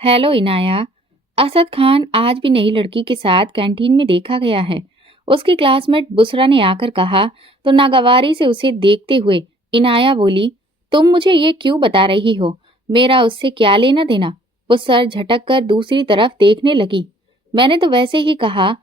Hello Inaya. Asad Khan आज भी नई लड़की के साथ कैंटीन में देखा गया है। उसकी क्लासमेट बुसरा ने आकर कहा तो नागवारी से उसे देखते हुए इनाया बोली, तुम मुझे ये क्यों बता रही हो? मेरा उससे क्या लेना देना? वो सर झटक कर दूसरी तरफ देखने लगी। मैंने तो वैसे ही कहा,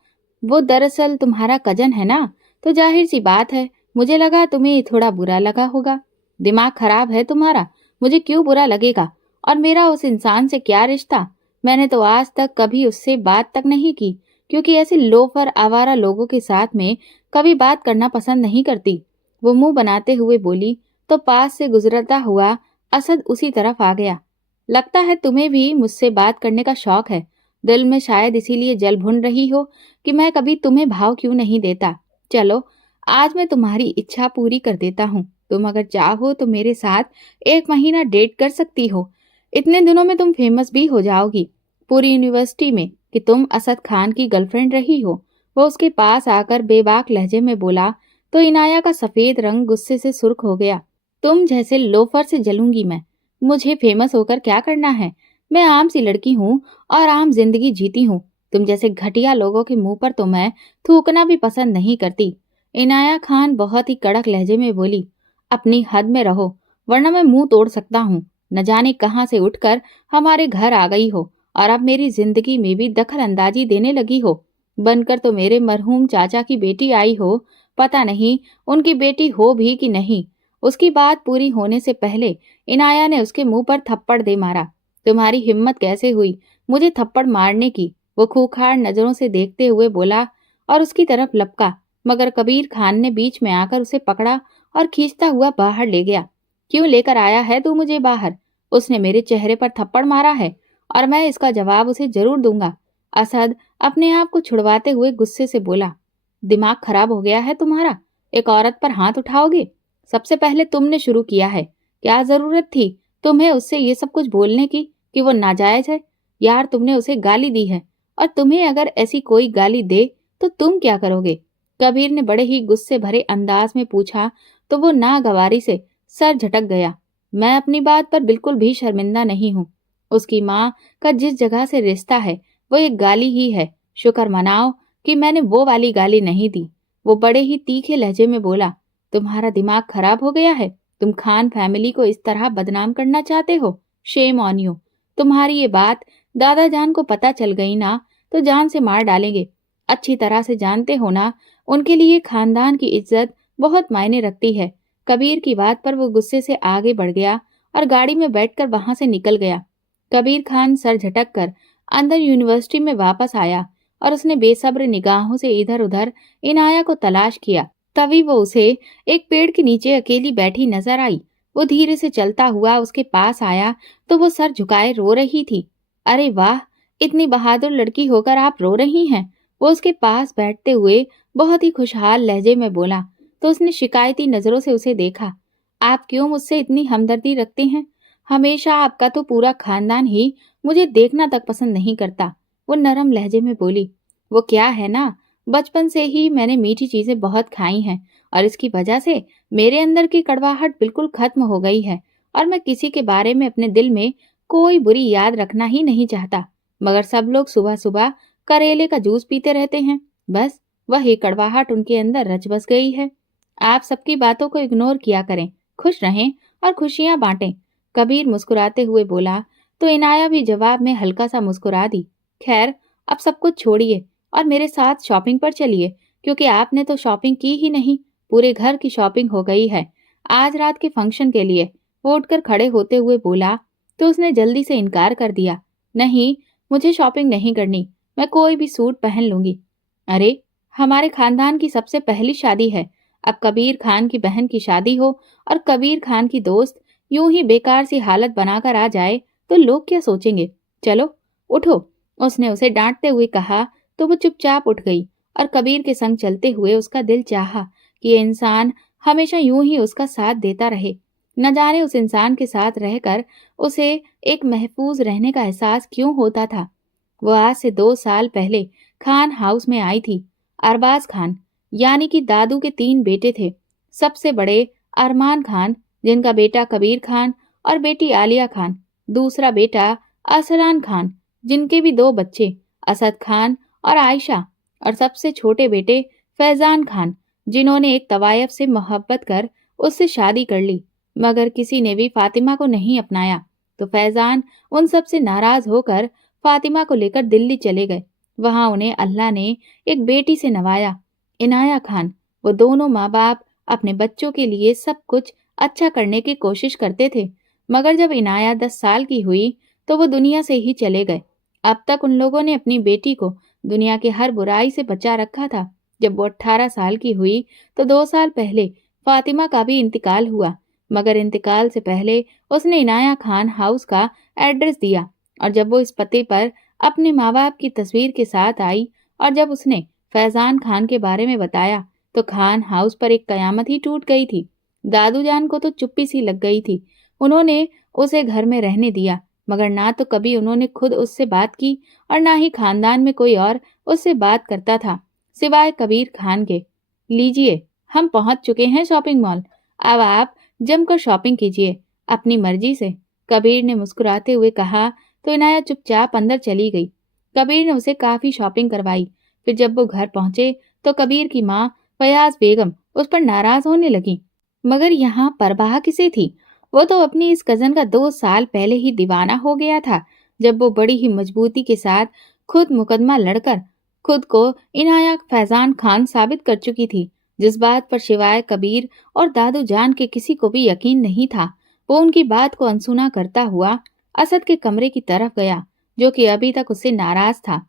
वो दरअसल तुम्हारा कजन है ना, तो जाहिर सी बात है, मुझे लगा तुम्हें थोड़ा बुरा लगा होगा। दिमाग खराब है तुम्हारा, मुझे क्यों बुरा लगेगा? और मेरा उस इंसान से क्या रिश्ता? मैंने तो आज तक कभी उससे बात तक नहीं की, क्योंकि ऐसे लोफर आवारा लोगों के साथ में कभी बात करना पसंद नहीं करती। वो मुंह बनाते हुए बोली तो पास से गुजरता हुआ असद उसी तरफ आ गया। लगता है तुम्हें भी मुझसे बात करने का शौक है। दिल में शायद इसीलिए जल भुन रही हो कि मैं कभी तुम्हें भाव क्यों नहीं देता। चलो, आज मैं तुम्हारी इच्छा पूरी कर देता हूँ। तुम अगर चाहो तो मेरे साथ 1 महीना डेट कर सकती हो। इतने दिनों में तुम फेमस भी हो जाओगी पूरी यूनिवर्सिटी में कि तुम असद खान की गर्लफ्रेंड रही हो। वो उसके पास आकर बेबाक लहजे में बोला तो इनाया का सफेद रंग गुस्से से सुर्ख हो गया। तुम जैसे लोफर से जलूंगी मैं। मुझे फेमस होकर क्या करना है? मैं आम सी लड़की हूँ और आम जिंदगी जीती हूँ। तुम जैसे घटिया लोगों के मुंह पर तो मैं थूकना भी पसंद नहीं करती। इनाया खान बहुत ही कड़क लहजे में बोली, अपनी हद में रहो, वरना मैं मुंह तोड़ सकता हूँ। न जाने कहाँ से उठकर हमारे घर आ गई हो और अब मेरी जिंदगी में भी दखल अंदाजी देने लगी हो। बनकर तो मेरे मरहूम चाचा की बेटी आई हो, पता नहीं उनकी बेटी हो भी कि नहीं। उसकी बात पूरी होने से पहले इनाया ने उसके मुंह पर थप्पड़ दे मारा। तुम्हारी हिम्मत कैसे हुई मुझे थप्पड़ मारने की? वो खूंखार नजरों से देखते हुए बोला और उसकी तरफ लपका, मगर कबीर खान ने बीच में आकर उसे पकड़ा और खींचता हुआ बाहर ले गया। क्यों लेकर आया है तू मुझे बाहर? उसने मेरे चेहरे पर थप्पड़ मारा है और मैं इसका जवाब उसे जरूर दूंगा। असद अपने आप को छुड़वाते हुए गुस्से से बोला, दिमाग खराब हो गया है तुम्हारा? एक औरत पर हाथ उठाओगे? सबसे पहले तुमने शुरू किया है। क्या जरूरत थी तुम्हें उससे ये सब कुछ बोलने की कि वो नाजायज है? यार, तुमने उसे गाली दी है और तुम्हें अगर ऐसी कोई गाली दे तो तुम क्या करोगे? कबीर ने बड़े ही गुस्से भरे अंदाज में पूछा तो वो नागवारी से सर झटक गया। मैं अपनी बात पर बिल्कुल भी शर्मिंदा नहीं हूँ। उसकी माँ का जिस जगह से रिश्ता है वो एक गाली ही है। शुक्र मनाओ कि मैंने वो वाली गाली नहीं दी। वो बड़े ही तीखे लहजे में बोला, तुम्हारा दिमाग खराब हो गया है? तुम खान फैमिली को इस तरह बदनाम करना चाहते हो? Shame on you. तुम्हारी ये बात दादा जान को पता चल गई ना तो जान से मार डालेंगे। अच्छी तरह से जानते हो ना, उनके लिए खानदान की इज्जत बहुत मायने रखती है। कबीर की बात पर वो गुस्से से आगे बढ़ गया और गाड़ी में बैठकर वहां से निकल गया। कबीर खान सर झटक कर अंदर यूनिवर्सिटी में वापस आया और उसने बेसब्र निगाहों से इधर उधर इनाया को तलाश किया। तभी वो उसे एक पेड़ के नीचे अकेली बैठी नजर आई। वो धीरे से चलता हुआ उसके पास आया तो वो सर झुकाए रो रही थी। अरे वाह, इतनी बहादुर लड़की होकर आप रो रही हैं? वो उसके पास बैठते हुए बहुत ही खुशहाल लहजे में बोला तो उसने शिकायती नजरों से उसे देखा। आप क्यों मुझसे इतनी हमदर्दी रखते हैं? हमेशा आपका तो पूरा खानदान ही मुझे देखना तक पसंद नहीं करता। वो नरम लहजे में बोली, वो क्या है ना, बचपन से ही मैंने मीठी चीजें बहुत खाई हैं और इसकी वजह से मेरे अंदर की कड़वाहट बिल्कुल खत्म हो गई है और मैं किसी के बारे में अपने दिल में कोई बुरी याद रखना ही नहीं चाहता। मगर सब लोग सुबह सुबह करेले का जूस पीते रहते हैं, बस वही कड़वाहट उनके अंदर रच बस गई है। आप सबकी बातों को इग्नोर किया करें, खुश रहें और खुशियां बांटें। कबीर मुस्कुराते हुए बोला तो इनाया भी जवाब में हल्का सा मुस्कुरा दी। खैर, अब सब कुछ छोड़िए और मेरे साथ शॉपिंग पर चलिए, क्योंकि आपने तो शॉपिंग की ही नहीं, पूरे घर की शॉपिंग हो गई है आज रात के फंक्शन के लिए। वो उठकर खड़े होते हुए बोला तो उसने जल्दी से इनकार कर दिया, नहीं, मुझे शॉपिंग नहीं करनी, मैं कोई भी सूट पहन लूंगी। अरे, हमारे खानदान की सबसे पहली शादी है। अब कबीर खान की बहन की शादी हो और कबीर खान की दोस्त यूं ही बेकार सी हालत बनाकर आ जाए तो लोग क्या सोचेंगे? चलो उठो, उसने उसे डांटते हुए कहा तो वो चुपचाप उठ गई और कबीर के संग चलते हुए उसका दिल चाहा कि ये इंसान हमेशा यूं ही उसका साथ देता रहे। न जाने उस इंसान के साथ रहकर उसे एक महफूज रहने का एहसास क्यों होता था। वो आज से 2 साल पहले खान हाउस में आई थी। अरबाज खान, यानी कि दादू के 3 बेटे थे। सबसे बड़े अरमान खान, जिनका बेटा कबीर खान और बेटी आलिया खान। दूसरा बेटा अरसलान खान, जिनके भी 2 बच्चे असद खान और आयशा, और सबसे छोटे बेटे फैजान खान, जिन्होंने एक तवायफ से मोहब्बत कर उससे शादी कर ली, मगर किसी ने भी फातिमा को नहीं अपनाया। तो फैजान उन सब से नाराज होकर फातिमा को लेकर दिल्ली चले गए। वहां उन्हें अल्लाह ने एक बेटी से नवाया, इनाया खान। वो दोनों माँ बाप अपने बच्चों के लिए सब कुछ अच्छा करने की कोशिश करते थे, मगर जब इनाया 10 साल की हुई तो वो दुनिया से ही चले गए। अब तक उन लोगों ने अपनी बेटी को दुनिया की हर बुराई से बचा रखा था। जब वो 18 साल की हुई तो 2 साल पहले फातिमा का भी इंतकाल हुआ, मगर इंतकाल से पहले उसने इनाया खान हाउस का एड्रेस दिया, और जब वो इस पते पर अपने माँ बाप की तस्वीर के साथ आई और जब उसने फैजान खान के बारे में बताया तो खान हाउस पर एक कयामत ही टूट गई थी। दादू जान को तो चुप्पी सी लग गई थी। उन्होंने उसे घर में रहने दिया, मगर ना तो कभी उन्होंने खुद उससे बात की और ना ही खानदान में कोई और उससे बात करता था सिवाय कबीर खान के। लीजिए, हम पहुंच चुके हैं शॉपिंग मॉल। अब आप जमकर शॉपिंग कीजिए अपनी मर्जी से, कबीर ने मुस्कुराते हुए कहा। तो इनाया चुपचाप अंदर चली गई। कबीर ने उसे काफी शॉपिंग करवाई। फिर जब वो घर पहुंचे तो कबीर की माँ फयाज बेगम उस पर नाराज होने लगी, मगर यहाँ परवाह किसे थी? वो तो अपनी इस कजन का 2 साल पहले ही दीवाना हो गया था, जब वो बड़ी ही मजबूती के साथ खुद मुकदमा लड़कर खुद को इनाया फैजान खान साबित कर चुकी थी, जिस बात पर सिवाय कबीर और दादू जान के किसी को भी यकीन नहीं था। वो उनकी बात को अनसुना करता हुआ असद के कमरे की तरफ गया, जो कि अभी तक उससे नाराज था।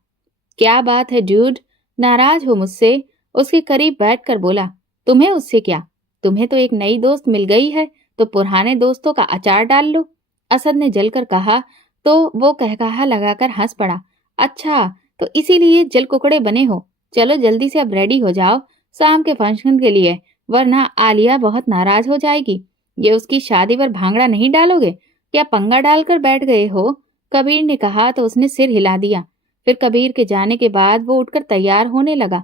क्या बात है ड्यूड, नाराज हो मुझसे? उसके करीब बैठकर बोला। तुम्हें उससे क्या? तुम्हें तो एक नई दोस्त मिल गई है, तो पुराने दोस्तों का अचार डाल लो, असद ने जलकर कहा। तो वो कहकहा लगाकर हंस पड़ा। अच्छा, तो इसीलिए जल कुकड़े बने हो? चलो जल्दी से अब रेडी हो जाओ शाम के फंक्शन के लिए, वरना आलिया बहुत नाराज हो जाएगी। ये उसकी शादी पर भांगड़ा नहीं डालोगे? क्या पंगा डालकर बैठ गए हो? कबीर ने कहा तो उसने सिर हिला दिया। फिर कबीर के जाने के बाद वो उठकर तैयार होने लगा।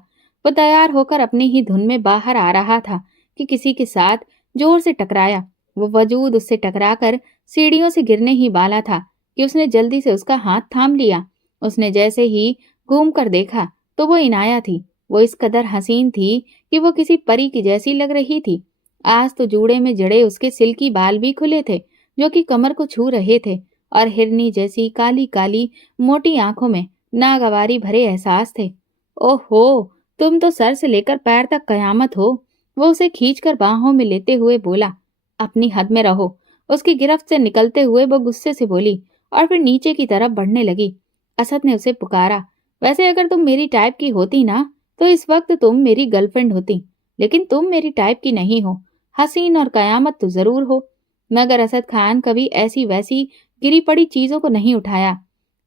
वो तैयार होकर अपनी ही धुन में बाहर आ रहा था कि किसी के साथ जोर से टकराया। वो वजूद उससे टकराकर सीढ़ियों से गिरने ही वाला था कि उसने जल्दी से उसका हाथ थाम लिया। उसने जैसे ही घूम कर देखा तो वो इनाया थी। वो इस कदर हसीन थी कि वो किसी परी की जैसी लग रही थी। आज तो जूड़े में जड़े उसके सिल्की बाल भी खुले थे, जो कि कमर को छू रहे थे, और हिरनी जैसी काली काली मोटी आंखों में नागवारी भरे एहसास थे। ओहो, तुम तो सर से लेकर पैर तक कयामत हो। वो उसे खींचकर बाहों में लेते हुए बोला। अपनी हद में रहो। उसकी गिरफ्त से निकलते हुए वो गुस्से से बोली और फिर नीचे की तरफ बढ़ने लगी। असद ने उसे पुकारा। वैसे अगर तुम मेरी टाइप की होती ना, तो इस वक्त तुम मेरी गर्लफ्रेंड होती, लेकिन तुम मेरी टाइप की नहीं हो। हसीन और कयामत तो जरूर हो, मगर असद खान कभी ऐसी वैसी गिरी पड़ी चीजों को नहीं उठाया।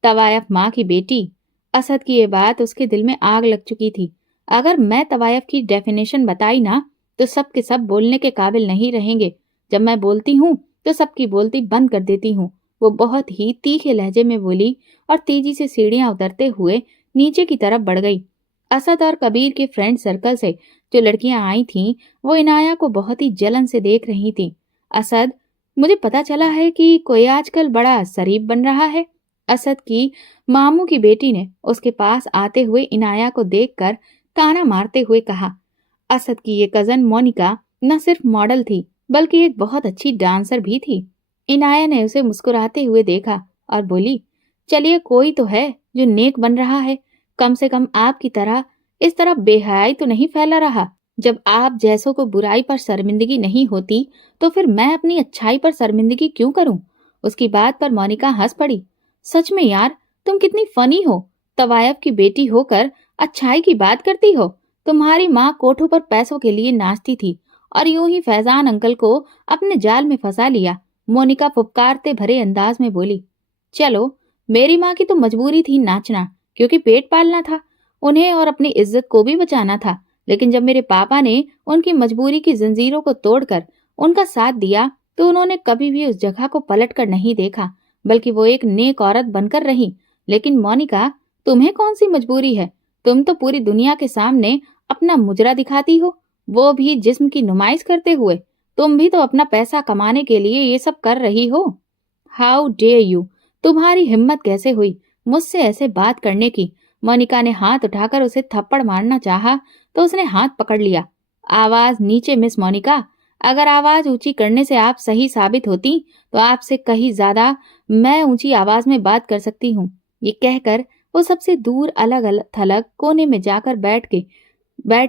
तवायफ माँ की बेटी। असद की ये बात उसके दिल में आग लग चुकी थी। अगर मैं तवायफ की डेफिनेशन बताई ना, तो सब के सब बोलने के काबिल नहीं रहेंगे। जब मैं बोलती हूँ तो सबकी बोलती बंद कर देती हूँ। वो बहुत ही तीखे लहजे में बोली और तेजी से सीढ़ियां उतरते हुए नीचे की तरफ बढ़ गई। असद और कबीर के फ्रेंड सर्कल से जो लड़कियां आई थीं, वो इनाया को बहुत ही जलन से देख रही थीं। असद, मुझे पता चला है कि कोई आजकल बड़ा शरीफ बन रहा है। असद की मामू की बेटी ने उसके पास आते हुए इनाया को देखकर ताना मारते हुए कहा। असद की ये कजन मोनिका न सिर्फ मॉडल थी, बल्कि एक बहुत अच्छी डांसर भी थी। इनाया ने उसे मुस्कुराते हुए देखा और बोली, चलिए कोई तो है जो नेक बन रहा है। कम से कम आपकी तरह इस तरह बेहयाई तो नहीं फैला रहा। जब आप जैसों को बुराई पर शर्मिंदगी नहीं होती, तो फिर मैं अपनी अच्छाई पर शर्मिंदगी क्यों करूं? उसकी बात पर मोनिका हंस पड़ी। सच में यार, तुम कितनी फनी हो। तवायफ की बेटी होकर अच्छाई की बात करती हो। तुम्हारी माँ कोठों पर पैसों के लिए नाचती थी और यूं ही फैजान अंकल को अपने जाल में फंसा लिया। मोनिका फुफकारते भरे अंदाज में बोली। चलो, मेरी माँ की तो मजबूरी थी नाचना, क्योंकि पेट पालना था, उन्हें और अपनी इज्जत को भी बचाना था। लेकिन जब मेरे पापा ने उनकी मजबूरी की जंजीरों को तोड़कर उनका साथ दिया, तो उन्होंने कभी भी उस जगह को पलट कर नहीं देखा, बल्कि वो एक नेक औरत बनकर रही। लेकिन मोनिका, तुम्हें कौन सी मजबूरी है? तुम तो पूरी दुनिया के सामने अपना मुजरा दिखाती हो, वो भी जिस्म की नुमाइश करते हुए। तुम भी तो अपना पैसा कमाने के लिए ये सब कर रही हो। हाउ डेयर यू, तुम्हारी हिम्मत कैसे हुई मुझसे ऐसे बात करने की? मोनिका ने हाथ उठाकर उसे थप्पड़ मारना चाहा तो उसने हाथ पकड़ लिया। आवाज नीचे मिस मोनिका। अगर आवाज ऊंची करने से आप सही साबित होती तो आपसे कहीं ज्यादा मैं ऊंची आवाज में बात कर सकती हूँ। ये कहकर वो सबसे दूर अलग अलग थलग कोने में जाकर बैठ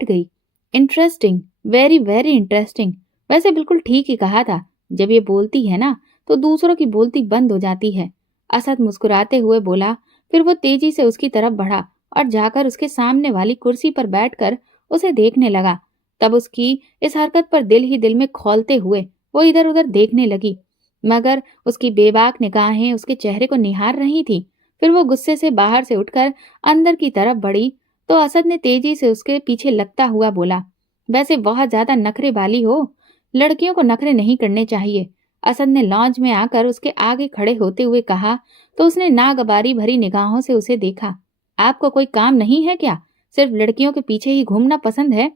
गई। Interesting, very very interesting. वैसे बिल्कुल ठीक ही कहा था। जब ये बोलती है ना तो दूसरों की बोलती बंद हो जाती है। असद मुस्कुराते हुए बोला। फिर वो तेजी से उसकी तरफ बढ़ा और जाकर उसके सामने वाली कुर्सी पर बैठकर उसे देखने लगा। तब उसकी इस हरकत पर दिल ही दिल में खौलते हुए वो इधर उधर देखने लगी, मगर उसकी बेबाक निगाहें उसके चेहरे को निहार रही थी। फिर वो गुस्से से बाहर से उठकर अंदर की तरफ बढ़ी तो असद ने तेजी से उसके पीछे लगता हुआ बोला, वैसे बहुत ज्यादा नखरे वाली हो। लड़कियों को नखरे नहीं करने चाहिए। असद ने लॉन्च में आकर उसके आगे खड़े होते हुए कहा तो उसने नागवारी भरी निगाहों से उसे देखा। आपको कोई काम नहीं है क्या? सिर्फ लड़कियों के पीछे ही घूमना पसंद है?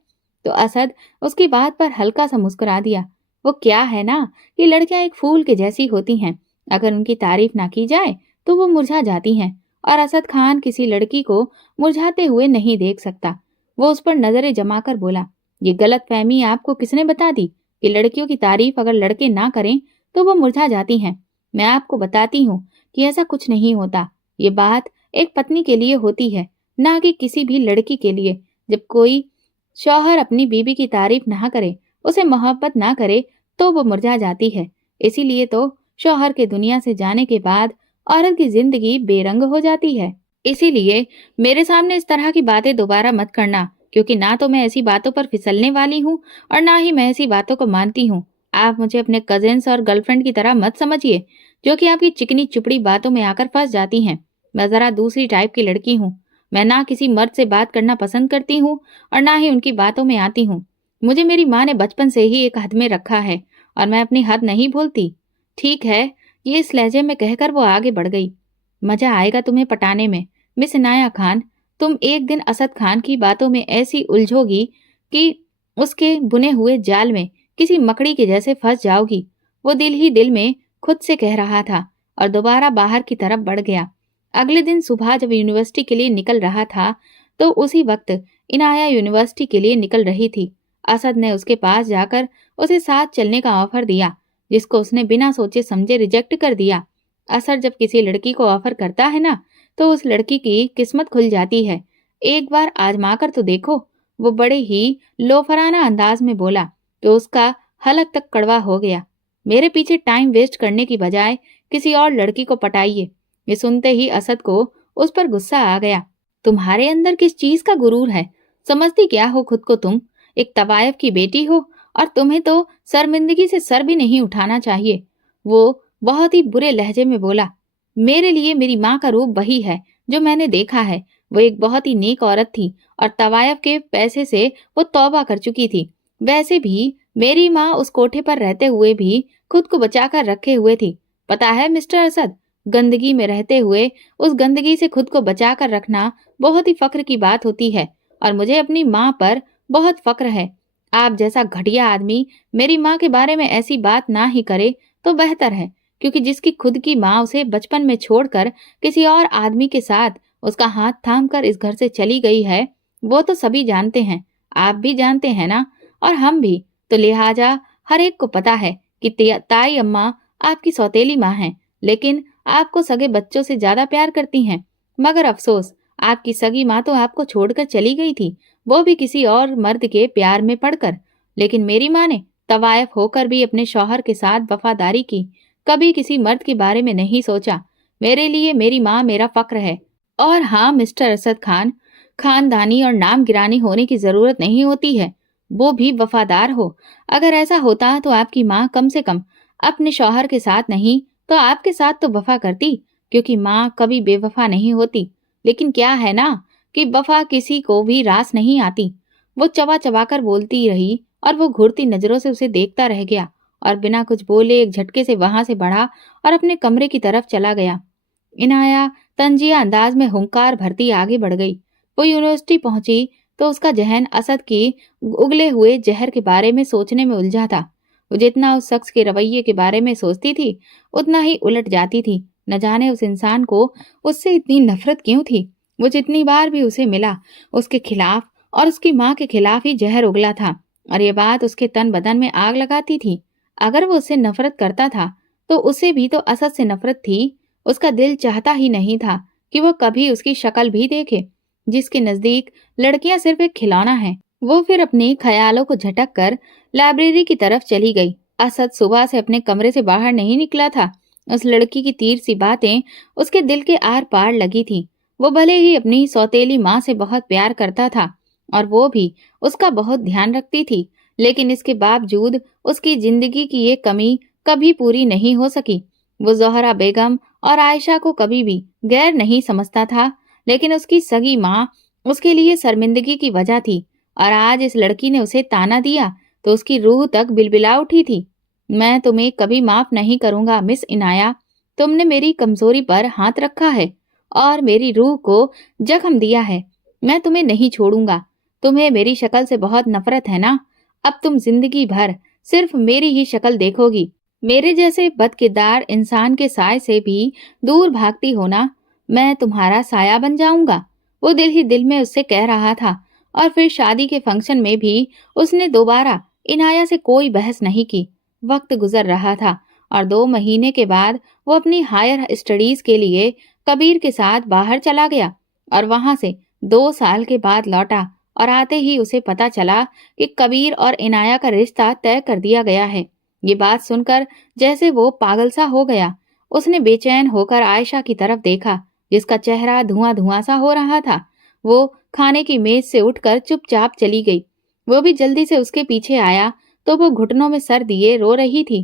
तो असद उसकी बात पर हल्का सा मुस्कुरा दिया। वो क्या है ना कि लड़कियां एक फूल के जैसी होती हैं। अगर उनकी तारीफ ना की जाए तो वो मुरझा जाती हैं, और असद खान किसी लड़की को मुरझाते हुए नहीं देख सकता। वो उस पर नजरें जमाकर बोला, ये गलत फहमी आपको किसने बता दी कि लड़कियों की तारीफ अगर लड़के ना करें तो वो मुरझा जाती हैं? मैं आपको बताती हूँ कि ऐसा कुछ नहीं होता। ये बात एक पत्नी के लिए होती है, ना कि किसी भी लड़की के लिए। जब कोई शौहर अपनी बीवी की तारीफ ना करे, उसे मोहब्बत ना करे, तो वो मुरझा जाती है। इसीलिए तो शौहर के दुनिया से जाने के बाद औरत की जिंदगी बेरंग हो जाती है। इसीलिए मेरे सामने इस तरह की बातें दोबारा मत करना, क्योंकि ना तो मैं ऐसी बातों पर फिसलने वाली हूँ और ना ही मैं ऐसी बातों को मानती हूँ। आप मुझे अपने कजिन्स और गर्लफ्रेंड की तरह मत समझिए, जो कि आपकी चिकनी चुपड़ी बातों में आकर फंस जाती हैं। मैं जरा दूसरी टाइप की लड़की हूँ। मैं ना किसी मर्द से बात करना पसंद करती हूँ और ना ही उनकी बातों में आती हूँ। मुझे मेरी माँ ने बचपन से ही एक हद में रखा है और मैं अपनी हद नहीं भूलती। ठीक है, ये इस लहजे में कहकर वो आगे बढ़ गई। मजा आएगा तुम्हें पटाने में मिस इनाया खान। तुम एक दिन असद खान की बातों में ऐसी उलझोगी कि उसके बुने हुए जाल में किसी मकड़ी के जैसे फंस जाओगी। वो दिल ही दिल में खुद से कह रहा था और दोबारा बाहर की तरफ बढ़ गया। अगले दिन सुबह जब यूनिवर्सिटी के लिए निकल रहा था तो उसी वक्त इनाया यूनिवर्सिटी के लिए निकल रही थी। असद ने उसके पास जाकर उसे साथ चलने का ऑफर दिया, जिसको उसने बिना सोचे समझे रिजेक्ट कर दिया। असद जब किसी लड़की को ऑफर करता है ना तो उस लड़की की किस्मत खुल जाती है। एक बार आजमा कर तो देखो। वो बड़े ही लोफराना अंदाज में बोला तो उसका हलक तक कड़वा हो गया। मेरे पीछे टाइम वेस्ट करने की बजाय किसी और लड़की को पटाइए। ये सुनते ही असद को उस पर गुस्सा आ गया। तुम्हारे अंदर किस चीज का गुरूर है? समझती क्या हो खुद को तुम? एक तवायफ की बेटी हो और तुम्हें तो शर्मिंदगी से सर भी नहीं उठाना चाहिए। वो बहुत ही बुरे लहजे में बोला, मेरे लिए मेरी माँ का रूप वही है जो मैंने देखा है। वो एक बहुत ही नेक औरत थी और तवायफ के पैसे से वो तौबा कर चुकी थी। वैसे भी मेरी माँ उस कोठे पर रहते हुए भी खुद को बचाकर रखे हुए थी। पता है मिस्टर असद, गंदगी में रहते हुए उस गंदगी से खुद को बचाकर रखना बहुत ही फक्र की बात होती है, और मुझे अपनी माँ पर बहुत फक्र है। आप जैसा घटिया आदमी मेरी माँ के बारे में ऐसी बात ना ही करे तो बेहतर है, क्योंकि जिसकी खुद की माँ उसे बचपन में छोड़कर किसी और आदमी के साथ उसका हाथ थाम कर इस घर से चली गई है, वो तो सभी जानते हैं। आप भी जानते हैं ना, और हम भी। तो लिहाजा हर एक को पता है कि ताई अम्मा आपकी सौतेली माँ है, लेकिन आपको सगे बच्चों से ज्यादा प्यार करती हैं। मगर अफसोस, आपकी सगी माँ तो आपको छोड़कर चली गई थी, वो भी किसी और मर्द के प्यार में पड़कर। लेकिन मेरी माँ ने तवायफ होकर भी अपने शौहर के साथ वफादारी की, कभी किसी मर्द के बारे में नहीं सोचा। मेरे लिए मेरी माँ मेरा फक्र है। और हाँ मिस्टर असद खान, खानदानी और नाम गिरानी होने की जरूरत नहीं होती है, वो भी वफादार हो। अगर ऐसा होता तो आपकी माँ कम से कम अपने शौहर के साथ नहीं तो आपके साथ तो वफा करती, क्योंकि माँ कभी बेवफा नहीं होती। लेकिन क्या है ना कि वफा किसी को भी रास नहीं आती। वो चबा चबा कर बोलती रही और वो घूरती नजरों से उसे देखता रह गया और बिना कुछ बोले एक झटके से वहां से बढ़ा और अपने कमरे की तरफ चला गया। इनाया तंजिया अंदाज में हुंकार भरती आगे बढ़ गई। वो यूनिवर्सिटी पहुंची तो उसका जहन असद की उगले हुए जहर के बारे में सोचने में उलझा था। वो जितना उस शख्स के रवैये के बारे में सोचती थी उतना ही उलट जाती थी। نہ جانے उस इंसान को उससे इतनी नफरत क्यों थी। वो जितनी बार भी उसे मिला उसके खिलाफ और उसकी माँ के खिलाफ ही जहर उगला था और ये बात उसके तन बदन में आग लगाती थी। अगर वो उससे नफरत करता था तो उसे भी तो असद से नफरत थी। उसका दिल चाहता ही नहीं था कि वो कभी उसकी शक्ल भी देखे। जिसके नजदीक लड़कियां सिर्फ एक खिलौना है, वो फिर अपने ख्यालों को झटक कर लाइब्रेरी की तरफ चली गई। असद सुबह से अपने कमरे से बाहर नहीं निकला था। उस लड़की की तीर सी बातें उसके दिल के आर पार लगी थी। वो भले ही अपनी सौतेली माँ से बहुत प्यार करता था और वो भी उसका बहुत ध्यान रखती थी, लेकिन इसके बावजूद उसकी जिंदगी की ये कमी कभी पूरी नहीं हो सकी। वो ज़ोहरा बेगम और आयशा को कभी भी गैर नहीं समझता था, लेकिन उसकी सगी माँ उसके लिए शर्मिंदगी की वजह थी और आज इस लड़की ने उसे ताना दिया तो उसकी रूह तक बिलबिला उठी थी। मैं तुम्हें कभी माफ नहीं करूंगा मिस इनाया। तुमने मेरी कमजोरी पर हाथ रखा है और मेरी रूह को जख्म दिया है। मैं तुम्हें नहीं छोड़ूंगा। तुम्हें मेरी शक्ल से बहुत नफरत है ना? अब तुम जिंदगी भर सिर्फ मेरी ही शक्ल देखोगी। मेरे जैसे बदकिरदार इंसान के साय से भी दूर भागती हो ना? मैं तुम्हारा साया बन जाऊंगा। वो दिल ही दिल में उससे कह रहा था और फिर शादी के फंक्शन में भी उसने दोबारा इनाया से कोई बहस नहीं की। वक्त गुजर रहा था और 2 महीने के बाद वो अपनी हायर स्टडीज के लिए कबीर के साथ बाहर चला गया और वहां से 2 साल के बाद लौटा और आते ही उसे पता चला कि कबीर और इनाया का रिश्ता तय कर दिया गया है। ये बात सुनकर जैसे वो पागल सा हो गया। उसने बेचैन होकर आयशा की तरफ देखा जिसका चेहरा धुआं धुआं सा हो रहा था। वो खाने की मेज से उठकर चुपचाप चली गई। वो भी जल्दी से उसके पीछे आया तो वो घुटनों में सर दिए रो रही थी।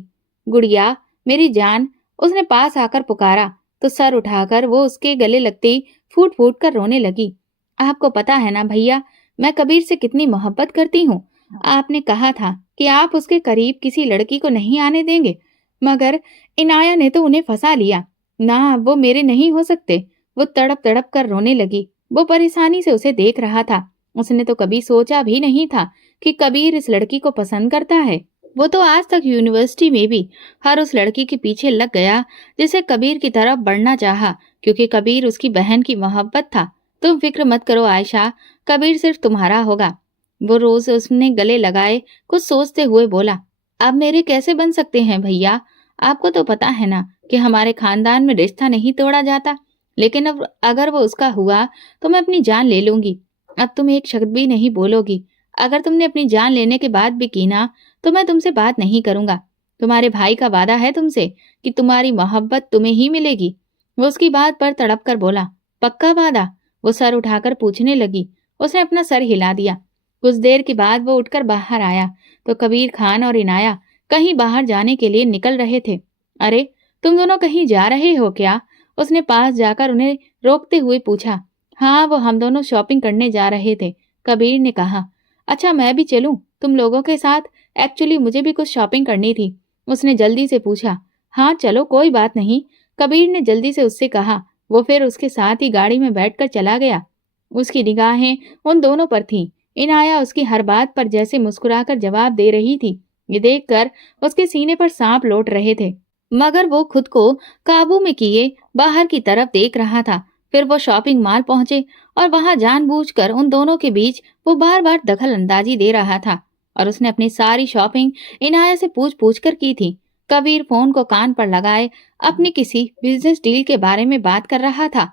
गुड़िया, मेरी जान, उसने पास आकर पुकारा तो सर उठाकर वो उसके गले लगती फूट फूट कर रोने लगी। आपको पता है ना भैया, मैं कबीर से कितनी मोहब्बत करती हूँ। आपने कहा था कि आप उसके करीब किसी लड़की को नहीं आने देंगे, मगर इनाया ने तो उन्हें फंसा लिया ना। वो मेरे नहीं हो सकते। वो तड़प तड़प कर रोने लगी। वो परेशानी से उसे देख रहा था। उसने तो कभी सोचा भी नहीं था कि कबीर इस लड़की को पसंद करता है। वो तो आज तक यूनिवर्सिटी में भी हर उस लड़की के पीछे लग गया जिसे कबीर की तरफ बढ़ना चाहा, क्योंकि कबीर उसकी बहन की मोहब्बत था। तुम फिक्र मत करो आयशा, कबीर सिर्फ तुम्हारा होगा। वो रोज उसने गले लगाए कुछ सोचते हुए बोला। अब मेरे कैसे बन सकते हैं भैया? आपको तो पता है ना कि हमारे खानदान में रिश्ता नहीं तोड़ा जाता, लेकिन अब अगर वो उसका हुआ तो मैं अपनी जान ले लूंगी। अब तुम एक शब्द भी नहीं बोलोगी। अगर तुमने अपनी जान लेने के बाद भी की ना तो मैं तुमसे बात नहीं करूंगा। तुम्हारे भाई का वादा है तुमसे कि तुम्हारी मोहब्बत तुम्हें ही मिलेगी। वो उसकी बात पर तड़प कर बोला। पक्का वादा? वो सर उठाकर पूछने लगी। उसने अपना सर हिला दिया। कुछ देर के बाद वो उठकर बाहर आया तो कबीर खान और इनाया कहीं बाहर जाने के लिए निकल रहे थे। अरे, तुम दोनों कहीं जा रहे हो क्या? उसने पास जाकर उन्हें रोकते हुए पूछा। हाँ, वो हम दोनों शॉपिंग करने जा रहे थे, कबीर ने कहा। अच्छा, मैं भी चलूं तुम लोगों के साथ? एक्चुअली मुझे भी कुछ शॉपिंग करनी थी। उसने जल्दी से पूछा। हाँ चलो, कोई बात नहीं, कबीर ने जल्दी से उससे कहा। वो फिर उसके साथ ही गाड़ी में बैठकर चला गया। उसकी निगाहें उन दोनों पर थीं। इनाया उसकी हर बात पर जैसे मुस्कुराकर जवाब दे रही थी। ये देखकर उसके सीने पर सांप लौट रहे थे, मगर वो खुद को काबू में किए बाहर की तरफ देख रहा था। फिर वो शॉपिंग मॉल पहुंचे और वहां जानबूझकर उन दोनों के बीच वो बार बार दखल अंदाजी दे रहा था और उसने अपनी सारी शॉपिंग इनाया से पूछ पूछ कर की थी। कबीर फोन को कान पर लगाए अपनी किसी बिजनेस डील के बारे में बात कर रहा था।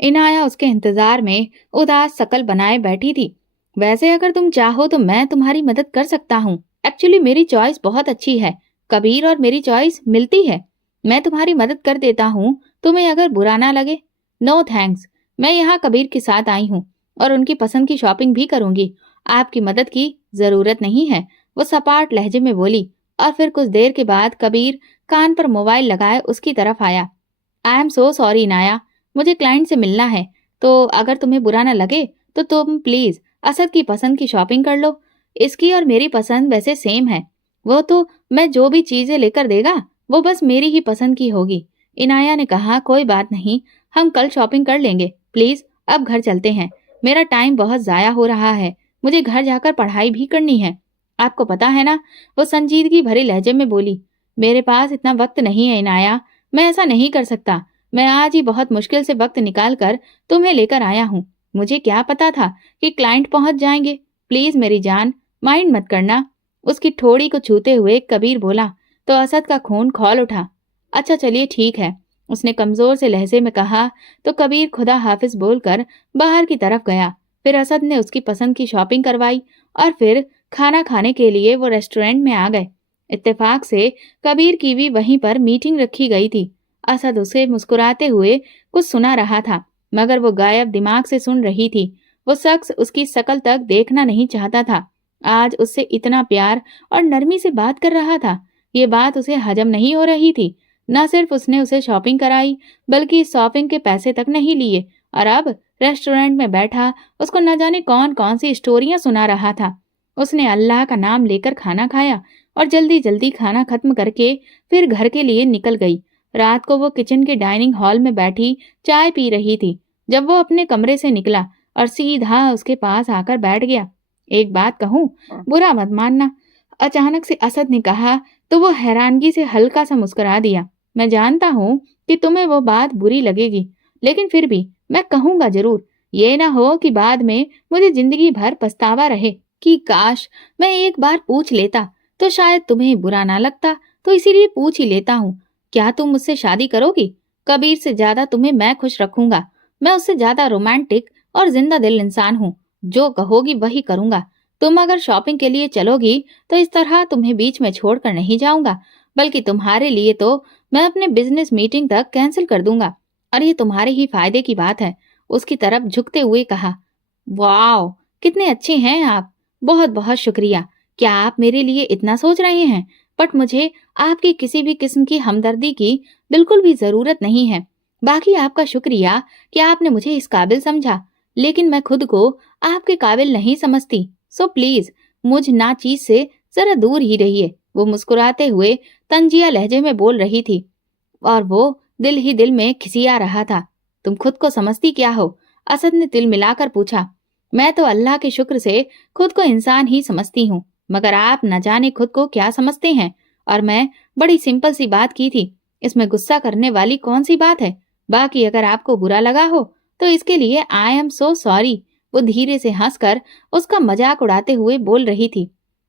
इनाया उसके इंतजार में उदास शकल बनाए बैठी थी। वैसे अगर तुम चाहो तो मैं तुम्हारी मदद कर सकता हूँ। एक्चुअली मेरी चॉइस बहुत अच्छी है। कबीर और मेरी चॉइस मिलती है। मैं तुम्हारी मदद कर देता हूँ, तुम्हें अगर बुरा ना लगे। नो थैंक्स, मैं यहाँ कबीर के साथ आई हूँ और उनकी पसंद की शॉपिंग भी करूंगी। आपकी मदद की जरूरत नहीं है, वो सपाट लहजे में बोली। और फिर कुछ देर के बाद कबीर कान पर मोबाइल लगाए उसकी तरफ आया। I am so sorry Inaya, मुझे क्लाइंट से मिलना है, तो अगर तुम्हें बुरा ना लगे तो तुम प्लीज असद की पसंद की शॉपिंग कर लो। इसकी और मेरी पसंद वैसे सेम है। वो तो मैं जो भी चीजें लेकर देगा वो बस मेरी ही पसंद की होगी। इनाया ने कहा, कोई बात नहीं, हम कल शॉपिंग कर लेंगे। प्लीज अब घर चलते हैं, मेरा टाइम बहुत जाया हो रहा है। मुझे घर जाकर पढ़ाई भी करनी है। आपको पता है ना, वो संजीदगी भरे लहजे में बोली। मेरे पास इतना वक्त नहीं है इनाया, मैं ऐसा नहीं कर सकता। मैं आज ही बहुत मुश्किल से वक्त निकाल कर तुम्हें लेकर आया हूँ। मुझे क्या पता था कि क्लाइंट पहुंच जाएंगे। प्लीज मेरी जान, माइंड मत करना। उसकी ठोड़ी को छूते हुए कबीर बोला तो असद का खून खौल उठा। अच्छा चलिए ठीक है, उसने कमजोर से लहजे में कहा तो कबीर खुदा हाफिज बोलकर बाहर की तरफ गया। फिर असद ने उसकी पसंद की शॉपिंग करवाई और फिर खाना खाने के लिए वो रेस्टोरेंट में आ गए। इत्तेफाक से कबीर की भी वहीं पर मीटिंग रखी गई थी। असद उसे मुस्कुराते हुए कुछ सुना रहा था, मगर वो गायब दिमाग से सुन रही थी। वो शख्स उसकी शकल तक देखना नहीं चाहता था। आज उससे इतना प्यार और नरमी से बात कर रहा था। ये बात उसे हजम नहीं हो रही थी। न सिर्फ उसने उसे शॉपिंग कराई, बल्कि इस शॉपिंग के पैसे तक नहीं लिए, और अब रेस्टोरेंट में बैठा उसको न जाने कौन कौन सी स्टोरियां सुना रहा था। उसने अल्लाह का नाम लेकर खाना खाया और जल्दी जल्दी खाना खत्म करके फिर घर के लिए निकल गई। रात को वो किचन के डाइनिंग हॉल में बैठी चाय पी रही थी जब वो अपने कमरे से निकला और सीधा उसके पास आकर बैठ गया। एक बात कहूँ, बुरा मत मानना, अचानक से असद ने कहा तो वो हैरानगी से हल्का सा मुस्कुरा दिया। मैं जानता हूँ कि तुम्हें वो बात बुरी लगेगी, लेकिन फिर भी मैं कहूँगा जरूर। ये ना हो कि बाद में मुझे जिंदगी भर पछतावा रहे कि काश मैं एक बार पूछ लेता तो शायद तुम्हें बुरा ना लगता, तो इसीलिए पूछ ही लेता हूँ। क्या तुम मुझसे शादी करोगी? कबीर से ज्यादा तुम्हें मैं खुश रखूंगा। मैं उससे ज्यादा रोमांटिक और जिंदा दिल इंसान हूँ। जो कहोगी वही करूंगा। तुम अगर शॉपिंग के लिए चलोगी तो इस तरह तुम्हें बीच में छोड़कर नहीं जाऊंगा, बल्कि तुम्हारे लिए तो मैं अपने बिजनेस मीटिंग तक कैंसिल कर दूंगा, और ये तुम्हारे ही फायदे की बात है। उसकी तरफ झुकते हुए कहा, वाह कितने अच्छे हैं आप, बहुत बहुत शुक्रिया। क्या आप मेरे लिए इतना सोच रहे हैं? बट मुझे आपकी किसी भी किस्म की हमदर्दी की बिल्कुल भी जरूरत नहीं है। बाकी आपका शुक्रिया कि आपने मुझे इस काबिल समझा, लेकिन मैं खुद को आपके काबिल नहीं समझती। सो प्लीज मुझ नाचीज से जरा दूर ही रहिए। वो मुस्कुराते हुए तंजिया लहजे में बोल रही थी और वो दिल ही दिल में खिसिया रहा था। तुम खुद को समझती क्या हो? असद ने तिल मिलाकर पूछा। मैं तो अल्लाह के शुक्र से खुद को इंसान ही समझती हूँ, मगर आप न जाने खुद को क्या समझते हैं। और मैं बड़ी सिंपल सी बात की थी, इसमें गुस्सा करने वाली कौन सी बात है? बाकी अगर आपको बुरा लगा हो तो इसके लिए आई एम सो सॉरी। वो धीरे से हंसकर उसका मजाक उड़ाते हुए बोल रही थी।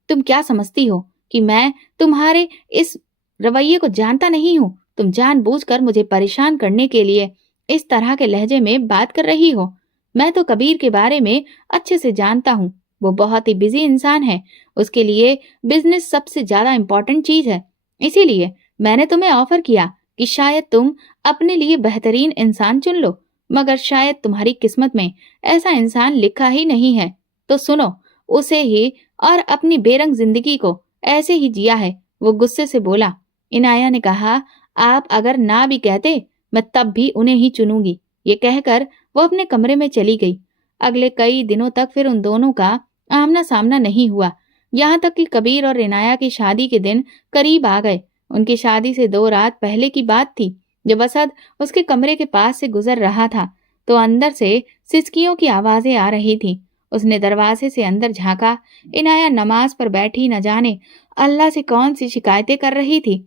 तुम क्या समझती हो कि मैं तुम्हारे इस रवैये को जानता नहीं हूँ? तुम जानबूझकर मुझे परेशान करने के लिए इस तरह के लहजे में बात कर रही हो। मैं तो कबीर के बारे में अच्छे से जानता हूँ। वो बहुत ही बिजी इंसान है। उसके लिए बिजनेस सबसे ज्यादा इम्पोर्टेंट चीज है। इसीलिए मैंने तुम्हें ऑफर किया कि शायद तुम अपने लिए बेहतरीन इंसान चुन लो, मगर शायद तुम्हारी किस्मत में ऐसा इंसान लिखा ही नहीं है। तो सुनो उसे ही और अपनी बेरंग जिंदगी को ऐसे ही जिया है। वो गुस्से से बोला। इनाया ने कहा, आप अगर ना भी कहते मैं तब भी उन्हें ही चुनूंगी। ये कहकर वो अपने कमरे में चली गई। अगले कई दिनों तक फिर उन दोनों का आमना सामना नहीं हुआ, यहाँ तक कि कबीर और इनाया की शादी के दिन करीब आ गए। उनकी शादी से 2 रात पहले की बात थी। जब असद उसके कमरे के पास से गुजर रहा था तो अंदर से सिसकियों की आवाजें आ रही थी। उसने दरवाजे से अंदर झांका। इनाया नमाज पर बैठी न जाने अल्लाह से कौन सी शिकायतें कर रही थी।